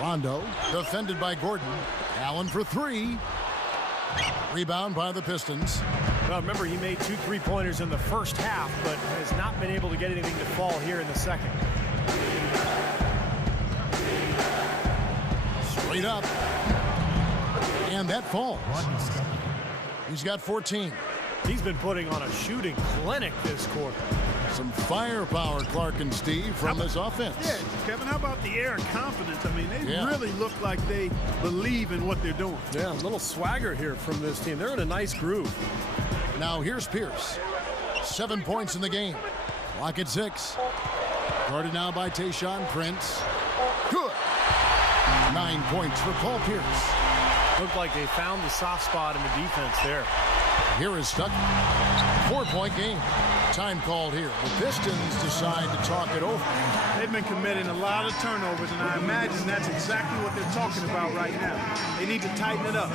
Rondo defended by Gordon. Allen for 3. Rebound by the Pistons. Well, remember, he made 2 3-pointers in the first half, but has not been able to get anything to fall here in the second. Straight up. And that falls. He's got 14. He's been putting on a shooting clinic this quarter. Some firepower, Clark and Steve, from this offense. Yeah, Kevin, how about the air of confidence? They really look like they believe in what they're doing. Yeah, a little swagger here from this team. They're in a nice groove. Now here's Pierce. 7 points in the game. Clock at 6. Guarded now by Tayshaun Prince. Good. 9 points for Paul Pierce. Looked like they found the soft spot in the defense there. Here is Stuckey. 4-point game. Time called here. The Pistons decide to talk it over. They've been committing a lot of turnovers, and I imagine that's exactly what they're talking about right now. They need to tighten it up.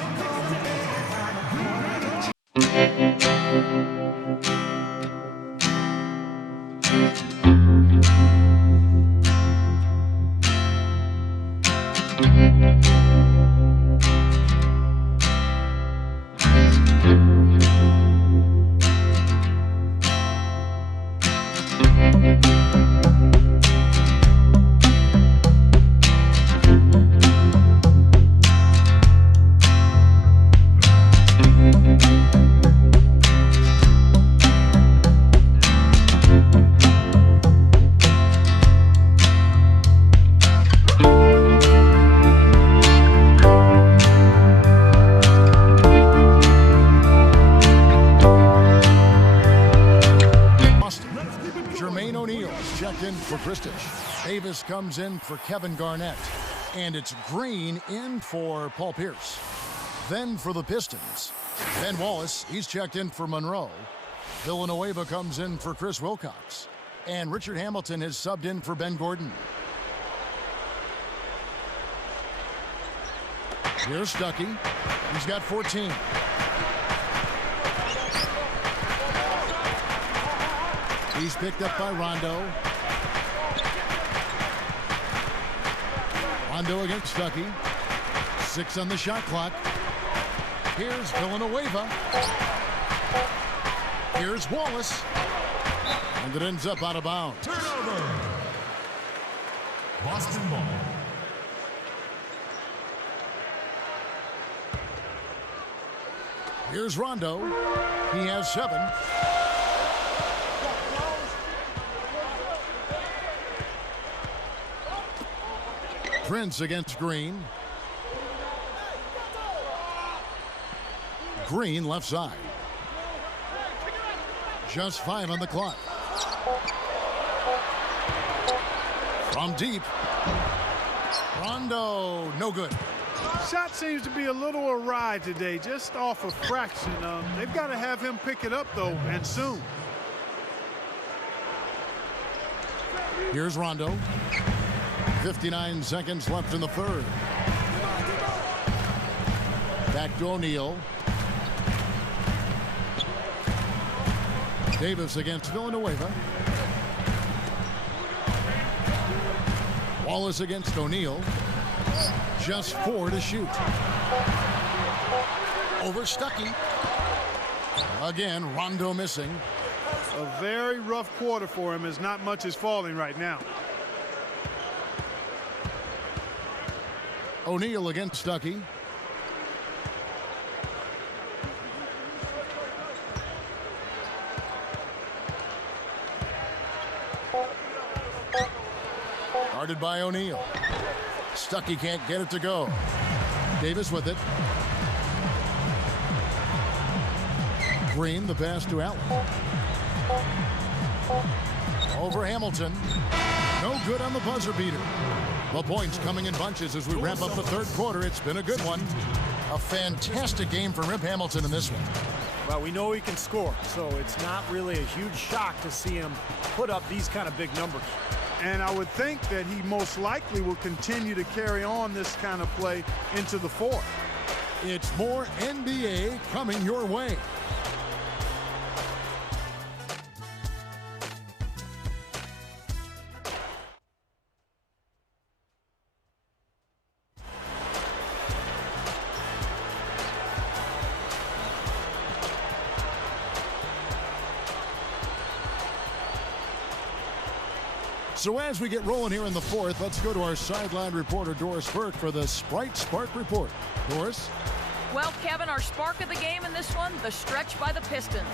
Davis comes in for Kevin Garnett. And it's Green in for Paul Pierce. Then for the Pistons, Ben Wallace, he's checked in for Monroe. Villanueva comes in for Chris Wilcox. And Richard Hamilton has subbed in for Ben Gordon. Here's Stuckey. He's got 14. He's picked up by Rondo. Rondo against Stuckey. 6 on the shot clock. Here's Villanueva. Here's Wallace. And it ends up out of bounds. Turnover. Boston ball. Here's Rondo. He has 7. Prince against Green. Green left side. Just 5 on the clock. From deep. Rondo, no good. Shot seems to be a little awry today, just off a fraction. They've got to have him pick it up, though, and soon. Here's Rondo. 59 seconds left in the third. Back to O'Neal. Davis against Villanueva. Wallace against O'Neal. Just 4 to shoot. Over Stuckey. Again, Rondo missing. A very rough quarter for him as not much is falling right now. O'Neal against Stuckey. Guarded by O'Neal. Stuckey can't get it to go. Davis with it. Green, the pass to Allen. Over Hamilton. No good on the buzzer beater. The points coming in bunches as we wrap up the third quarter. It's been a good one. A fantastic game for Rip Hamilton in this one. Well, we know he can score, so it's not really a huge shock to see him put up these kind of big numbers. And I would think that he most likely will continue to carry on this kind of play into the fourth. It's more NBA coming your way. So as we get rolling here in the fourth, let's go to our sideline reporter, Doris Burke, for the Sprite Spark Report. Doris? Well, Kevin, our spark of the game in this one, the stretch by the Pistons.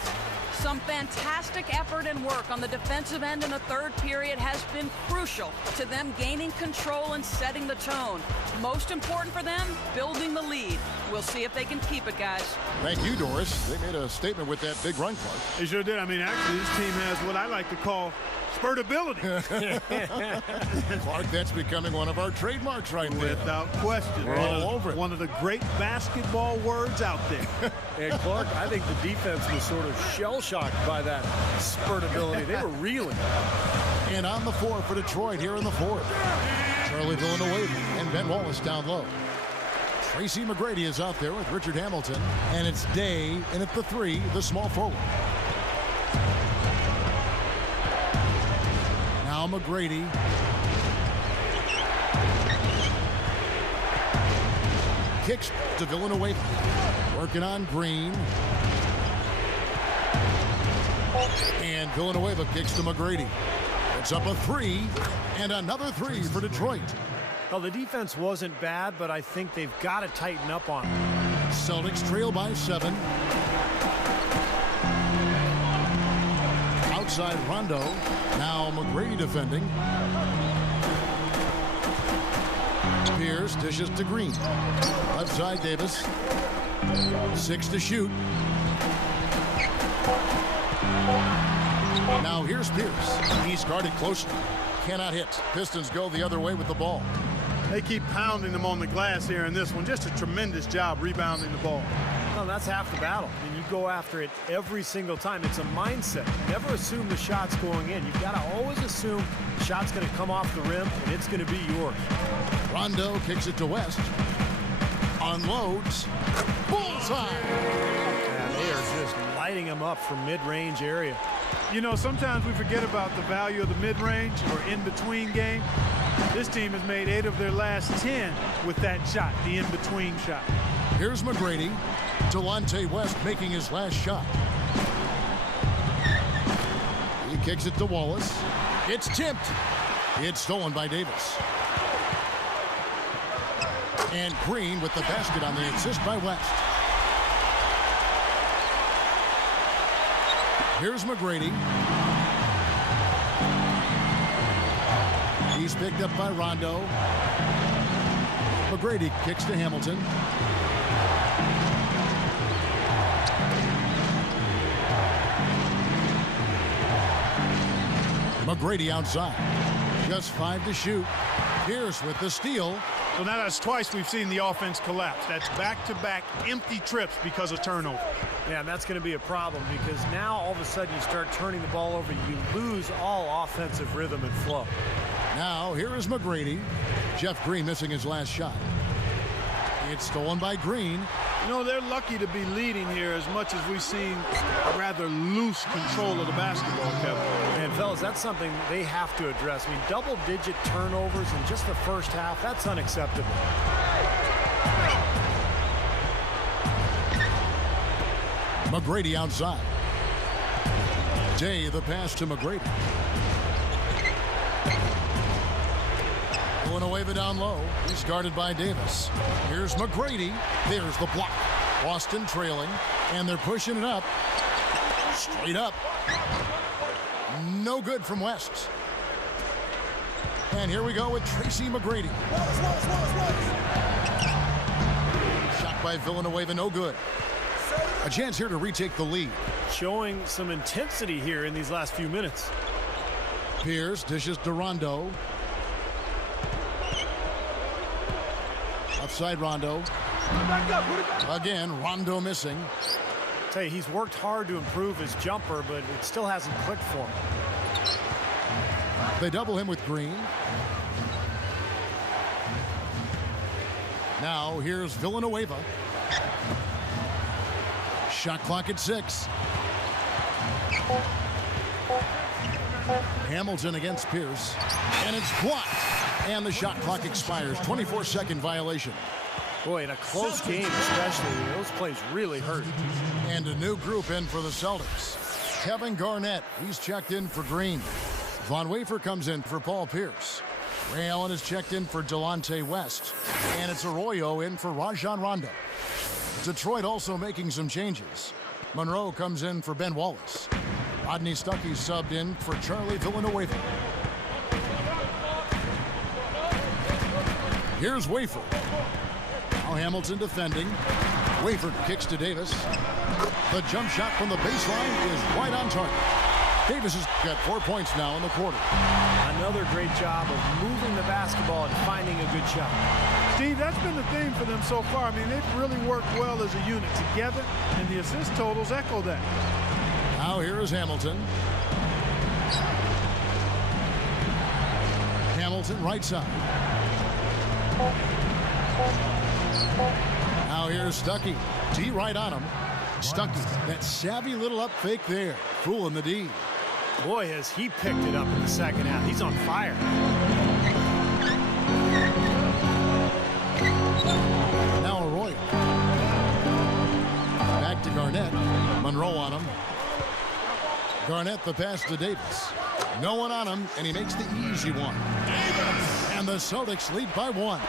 Some fantastic effort and work on the defensive end in the third period has been crucial to them gaining control and setting the tone. Most important for them, building the lead. We'll see if they can keep it, guys. Thank you, Doris. They made a statement with that big run, Clark. They sure did. I mean, actually, this team has what I like to call spurtability. Clark, that's becoming one of our trademarks right now. Without question. We're all over it. One of the great basketball words out there. And Clark, I think the defense was sort of shell-shocked by that spurtability. They were reeling. And on the floor for Detroit here in the fourth. Charlie Villanueva and Ben Wallace down low. Tracy McGrady is out there with Richard Hamilton. And it's Day in at the 3, the small forward. Now McGrady. Kicks to Villanueva. Working on Green. And Villanueva kicks to McGrady. It's up a 3, and another 3 for Detroit. Well, the defense wasn't bad, but I think they've got to tighten up on it. Celtics trail by 7. Outside Rondo. Now McGrady defending. Pierce dishes to Green. Left side Davis. 6 to shoot. Now here's Pierce. He's guarded closely. cannot hit. Pistons go the other way with the ball. They keep pounding them on the glass here in this one. Just a tremendous job rebounding the ball. Well, that's half the battle. I mean, you go after it every single time. It's a mindset. Never assume the shot's going in. You've got to always assume the shot's going to come off the rim, and it's going to be yours. Rondo kicks it to West. Unloads. Bullseye! Yeah, they are just lighting him up from mid-range area. You know, sometimes we forget about the value of the mid-range or in-between game. This team has made 8 of their last 10 with that shot, the in-between shot. Here's McGrady. Delonte West making his last shot. He kicks it to Wallace. It's tipped. It's stolen by Davis. And Green with the basket on the assist by West. Here's McGrady. He's picked up by Rondo. McGrady kicks to Hamilton. McGrady outside. Just 5 to shoot. Pierce with the steal. So now that's twice we've seen the offense collapse. That's back-to-back empty trips because of turnover. Yeah, and that's going to be a problem because now all of a sudden you start turning the ball over. You lose all offensive rhythm and flow. Now here is McGrady. Jeff Green missing his last shot. It's stolen by Green. You know, they're lucky to be leading here as much as we've seen rather loose control of the basketball, Kevin. And, fellas, that's something they have to address. I mean, double-digit turnovers in just the first half, that's unacceptable. McGrady outside. Day the pass to McGrady. Villanueva down low. He's guarded by Davis. Here's McGrady. There's the block. Boston trailing, and they're pushing it up. Straight up. No good from West. And here we go with Tracy McGrady. Shot by Villanueva, no good. A chance here to retake the lead. Showing some intensity here in these last few minutes. Pierce dishes to Rondo. Upside Rondo. Again, Rondo missing. I tell you, he's worked hard to improve his jumper, but it still hasn't clicked for him. They double him with Green. Now here's Villanueva. Shot clock at 6. Hamilton against Pierce. And it's blocked. And the shot clock expires. 24-second violation. Boy, in a close game especially, those plays really hurt. And a new group in for the Celtics. Kevin Garnett, he's checked in for Green. Von Wafer comes in for Paul Pierce. Ray Allen is checked in for Delonte West. And it's Arroyo in for Rajon Rondo. Detroit also making some changes. Monroe comes in for Ben Wallace. Rodney Stuckey subbed in for Charlie Villanueva. Here's Wafer. Now Hamilton defending. Wafer kicks to Davis. The jump shot from the baseline is right on target. Davis has got 4 points now in the quarter. Another great job of moving the basketball and finding a good shot. Steve, that's been the theme for them so far. I mean, they've really worked well as a unit together, and the assist totals echo that. Now here is Hamilton. Hamilton right side. Now here's Stuckey. D right on him. Stuckey, that savvy little up fake there. Fooling the D. Boy, has he picked it up in the second half. He's on fire. Now Arroyo. Back to Garnett. Monroe on him. Garnett the pass to Davis. No one on him, and he makes the easy one. And the Celtics lead by 1.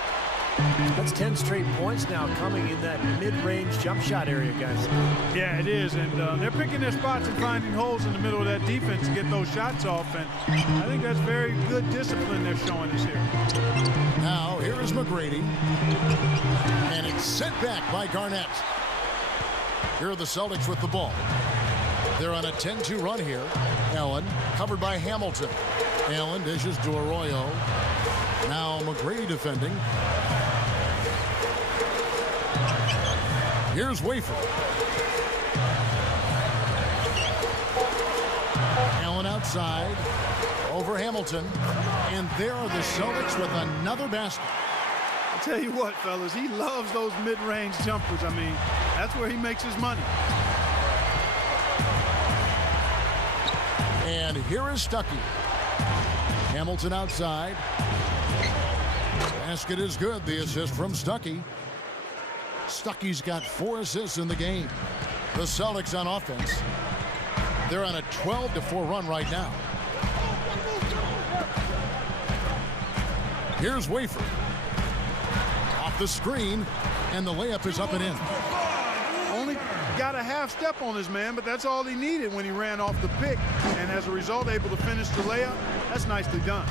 That's 10 straight points now coming in that mid-range jump shot area, guys. Yeah, it is, and they're picking their spots and finding holes in the middle of that defense to get those shots off, and I think that's very good discipline they're showing us here. Now, here is McGrady, and it's sent back by Garnett. Here are the Celtics with the ball. They're on a 10-2 run here. Allen covered by Hamilton. Allen dishes to Arroyo. Now McGrady defending. Here's Wafer. Allen outside. Over Hamilton. And there are the Celtics with another basket. I'll tell you what, fellas, he loves those mid-range jumpers. I mean, that's where he makes his money. And here is Stuckey. Hamilton outside. Basket is good. The assist from Stuckey. Stuckey's got 4 assists in the game. The Celtics on offense. They're on a 12-4 run right now. Here's Wafer. Off the screen, and the layup is up and in. Only got a half step on his man, but that's all he needed when he ran off the pick. And as a result, able to finish the layup. That's nicely done.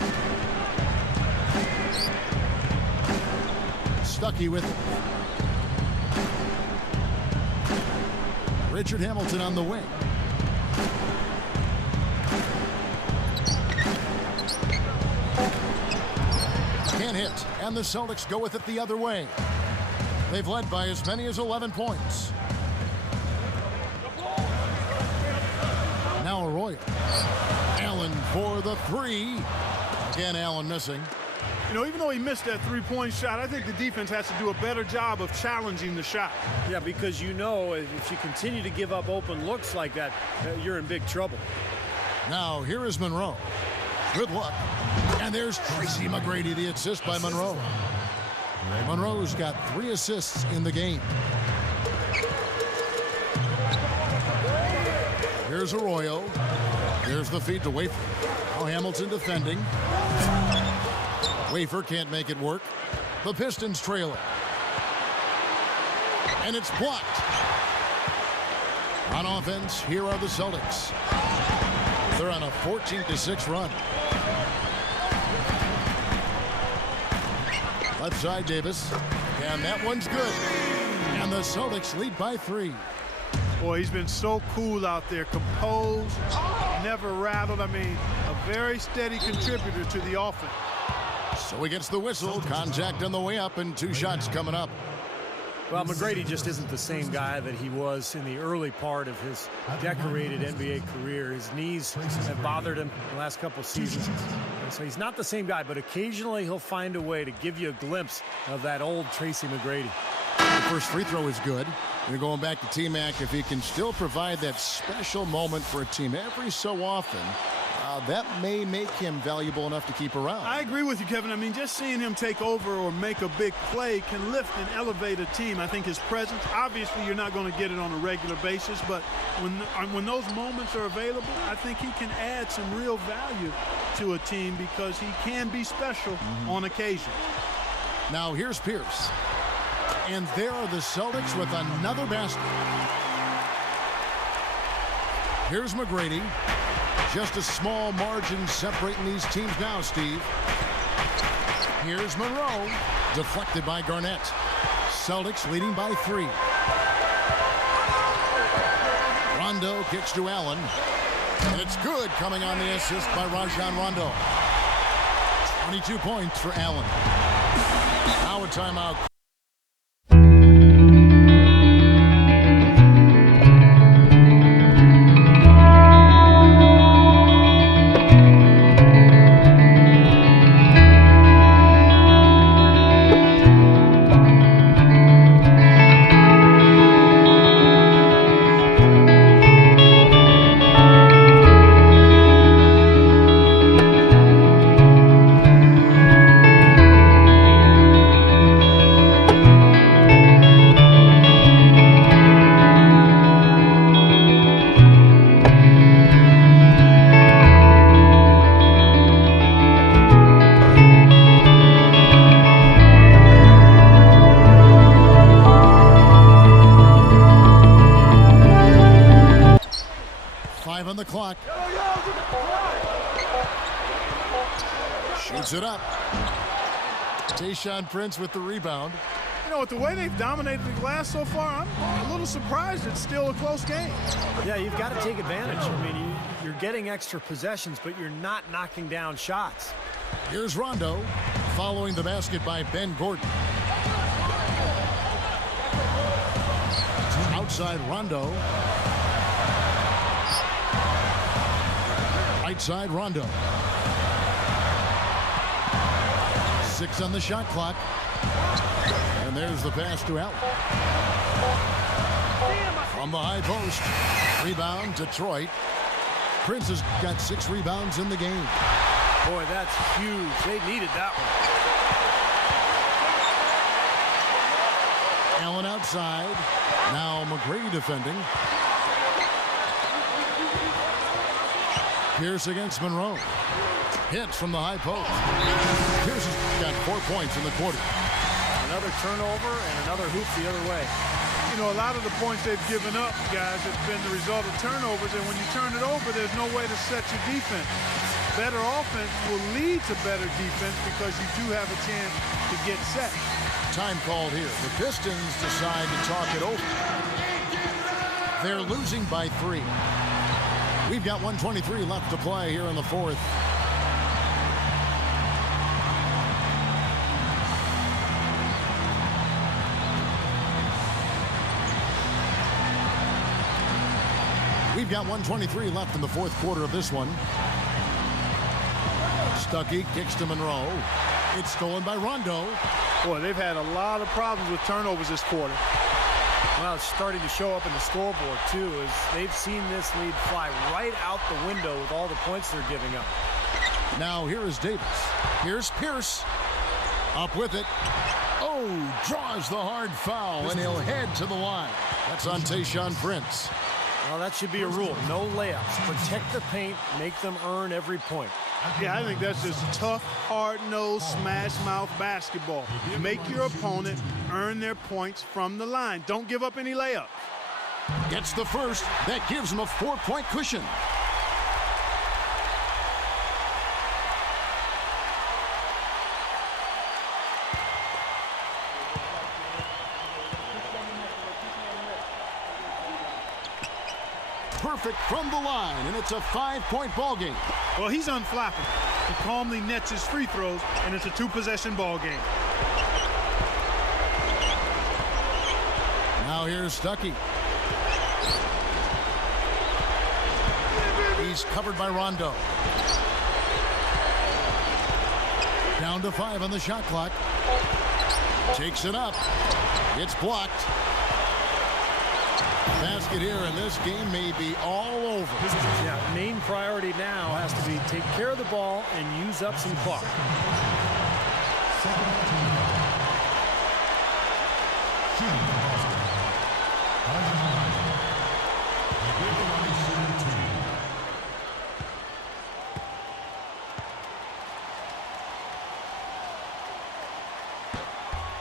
Stuckey with it. Richard Hamilton on the wing. Can't hit, and the Celtics go with it the other way. They've led by as many as 11 points. Now Arroyo. Allen for the 3. Again, Allen missing. You know, even though he missed that three-point shot, I think the defense has to do a better job of challenging the shot. Yeah, because you know if you continue to give up open looks like that, you're in big trouble. Now here is Monroe. Good luck. And there's Tracy McGrady, the assist by Monroe. Monroe's got 3 assists in the game. Here's Arroyo. Here's the feed to Wafer. Now Hamilton defending. Wafer can't make it work. The Pistons trail it. And it's blocked. On offense, here are the Celtics. They're on a 14-6 run. Left side, Davis. And that one's good. And the Celtics lead by 3. Boy, he's been so cool out there, composed, never rattled. I mean, a very steady contributor to the offense. So he gets the whistle. Contact on the way up, and 2 shots coming up. Well, McGrady just isn't the same guy that he was in the early part of his decorated NBA career. His knees have bothered him the last couple seasons. So he's not the same guy, but occasionally he'll find a way to give you a glimpse of that old Tracy McGrady. The first free throw is good. You're going back to T-Mac. If he can still provide that special moment for a team every so often, that may make him valuable enough to keep around. I agree with you, Kevin. I mean, just seeing him take over or make a big play can lift and elevate a team. I think his presence, obviously you're not going to get it on a regular basis, but when those moments are available, I think he can add some real value to a team because he can be special on occasion. Now here's Pierce. And there are the Celtics with another basket. Here's McGrady. Just a small margin separating these teams now, Steve. Here's Monroe. Deflected by Garnett. Celtics leading by 3. Rondo kicks to Allen. And it's good, coming on the assist by Rajon Rondo. 22 points for Allen. Now a timeout. On the clock. Shoots it up. Tayshaun Prince with the rebound. You know, with the way they've dominated the glass so far, I'm a little surprised it's still a close game. Yeah, you've got to take advantage. I mean, You're getting extra possessions, but you're not knocking down shots. Here's Rondo following the basket by Ben Gordon. Outside Rondo. Right side Rondo. 6 on the shot clock. And there's the pass to Allen. From the high post. Rebound, Detroit. Prince has got 6 rebounds in the game. Boy, that's huge. They needed that one. Allen outside. Now McGrady defending. Pierce against Monroe. Hits from the high post. Pierce has got 4 points in the quarter. Another turnover and another hoop the other way. You know, a lot of the points they've given up, guys, have been the result of turnovers, and when you turn it over, there's no way to set your defense. Better offense will lead to better defense because you do have a chance to get set. Time called here. The Pistons decide to talk it over. They're losing by 3. We've got 1:23 left to play here in the fourth. We've got 1:23 left in the fourth quarter of this one. Stuckey kicks to Monroe. It's stolen by Rondo. Boy, they've had a lot of problems with turnovers this quarter. Well, it's starting to show up in the scoreboard, too, as they've seen this lead fly right out the window with all the points they're giving up. Now here is Davis. Here's Pierce. Up with it. Oh, draws the hard foul, and he'll head to the line. That's on Tayshaun Prince. Well, that should be a rule. No layups. Protect the paint. Make them earn every point. Yeah, I think that's just tough, hard-nosed, smash-mouth basketball. Make your opponent earn their points from the line. Don't give up any layups. Gets the first. That gives him a 4-point cushion. Perfect from the line, and it's a 5-point ball game. Well, he's unflappable. He calmly nets his free throws, and it's a 2-possession ball game. Now here's Stuckey. He's covered by Rondo. Down to 5 on the shot clock. Takes it up. It's blocked. Basket here, and this game may be all over. Yeah, main priority now has to be take care of the ball and use up some clock.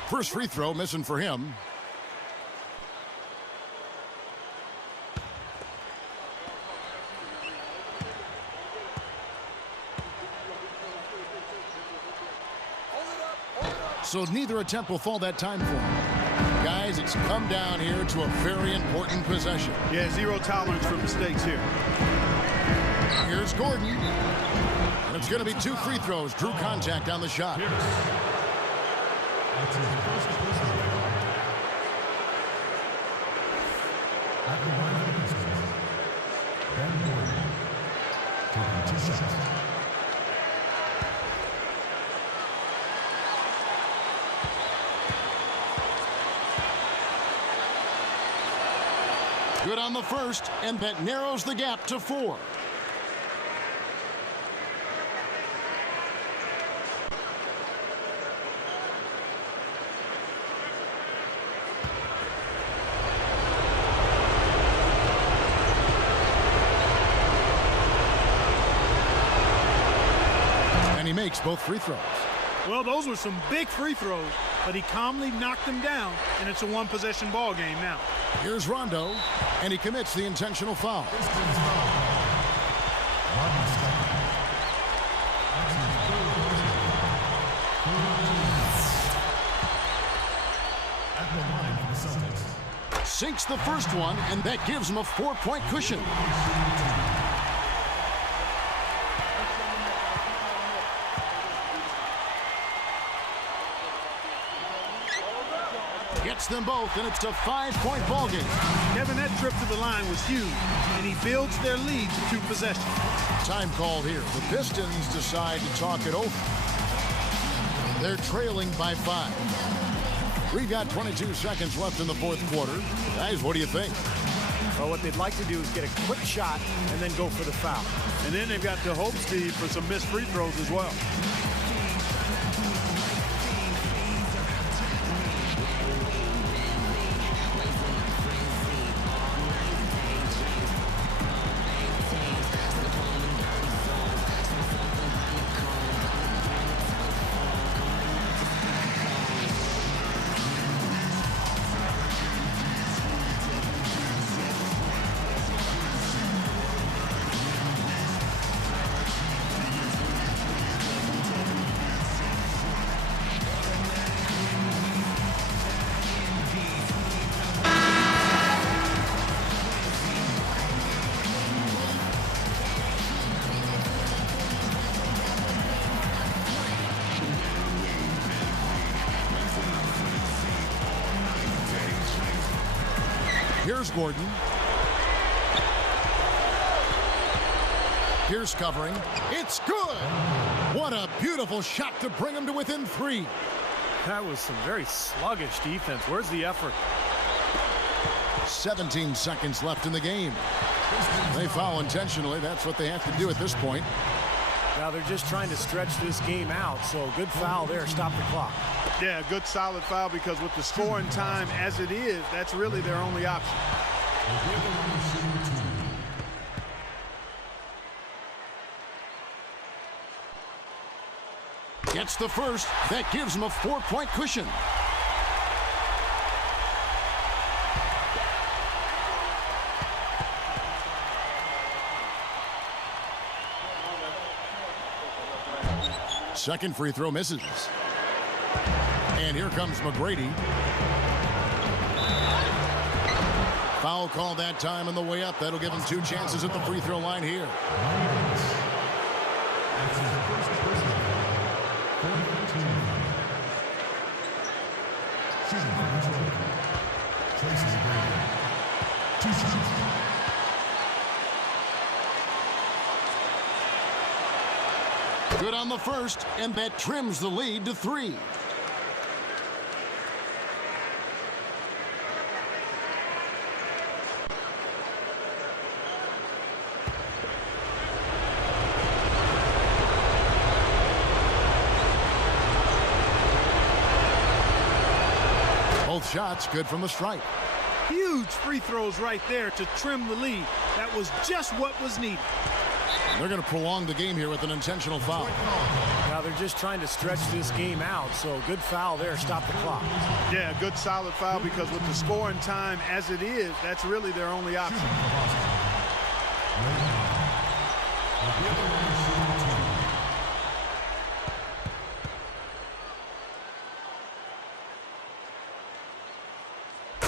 First free throw missing for him. So neither attempt will fall that time for him. Guys, it's come down here to a very important possession. Yeah, 0 tolerance for mistakes here. Here's Gordon. And it's going to be 2 free throws. Drew contact on the shot. That's his first personal foul. At the line of the Pistons, Ben Gordon taking 2 shots. Good on the first, and that narrows the gap to 4. And he makes both free throws. Well, those were some big free throws, but he calmly knocked them down, and it's a 1-possession ball game now. Here's Rondo, and he commits the intentional foul. Pistons foul. Rodney Stuckey. That's his third personal foul. At the line for the Celtics. Sinks the first one, and that gives him a 4-point cushion. them both, and it's a 5-point ball game. Kevin, that trip to the line was huge, and he builds their lead to 2 possessions. Time called here. The Pistons decide to talk it over. They're trailing by 5. We've got 22 seconds left in the fourth quarter. Guys, what do you think? Well, what they'd like to do is get a quick shot and then go for the foul. And then they've got the hope, Steve, for some missed free throws as well. Here's Gordon. Here's covering. It's good. What a beautiful shot to bring him to within 3. That was some very sluggish defense. Where's the effort? 17 seconds left in the game. They foul intentionally. That's what they have to do at this point. Now they're just trying to stretch this game out, so good foul there. Stop the clock. Yeah, good solid foul, because with the scoring time as it is, that's really their only option. Gets the first. That gives him a 4-point cushion. Second free throw misses. And here comes McGrady. Foul call that time on the way up. That'll give him 2 chances at the free throw line here. Good on the first, and that trims the lead to 3. Both shots good from the stripe. Huge free throws right there to trim the lead. That was just what was needed. They're going to prolong the game here with an intentional foul. Now they're just trying to stretch this game out, so good foul there. Stop the clock. Yeah, good solid foul, because with the scoring time as it is, that's really their only option.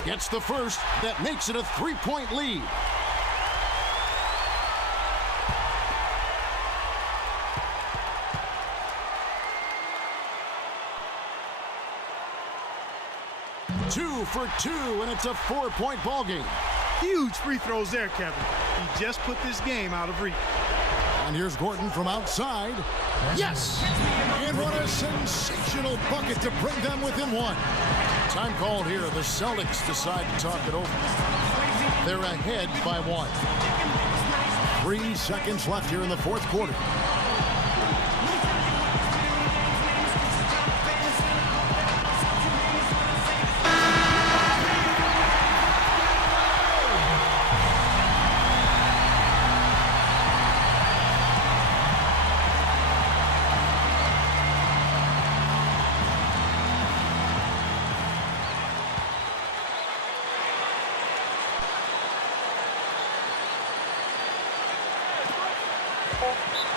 Gets the first. That makes it a 3-point lead. Two for 2, and it's a 4-point ball game. Huge free throws there, Kevin. He just put this game out of reach. And here's Gordon from outside. Yes! And what a sensational bucket to bring them within 1. Time called here. The Celtics decide to talk it over. They're ahead by 1. 3 seconds left here in the fourth quarter.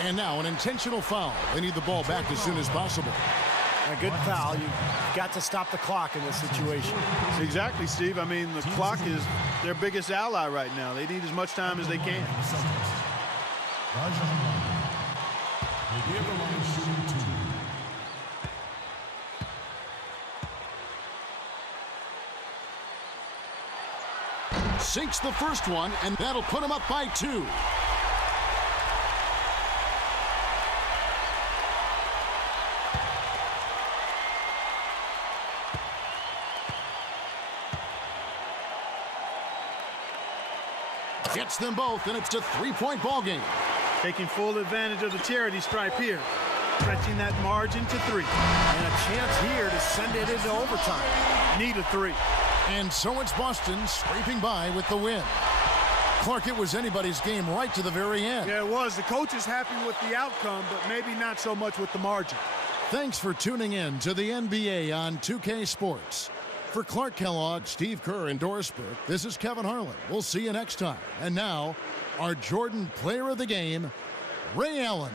And now an intentional foul. They need the ball back as soon as possible. A good foul. You've got to stop the clock in this situation. Exactly, Steve. I mean, the clock is their biggest ally right now. They need as much time as they can. sinks the first one, and that'll put him up by 2. Gets them both, and it's a 3-point ball game. Taking full advantage of the charity stripe here. Stretching that margin to 3. And a chance here to send it into overtime. Need a 3. And so it's Boston scraping by with the win. Clark, it was anybody's game right to the very end. Yeah, it was. The coach is happy with the outcome, but maybe not so much with the margin. Thanks for tuning in to the NBA on 2K Sports. For Clark Kellogg, Steve Kerr, and Doris Burke, this is Kevin Harlan. We'll see you next time. And now, our Jordan Player of the Game, Ray Allen.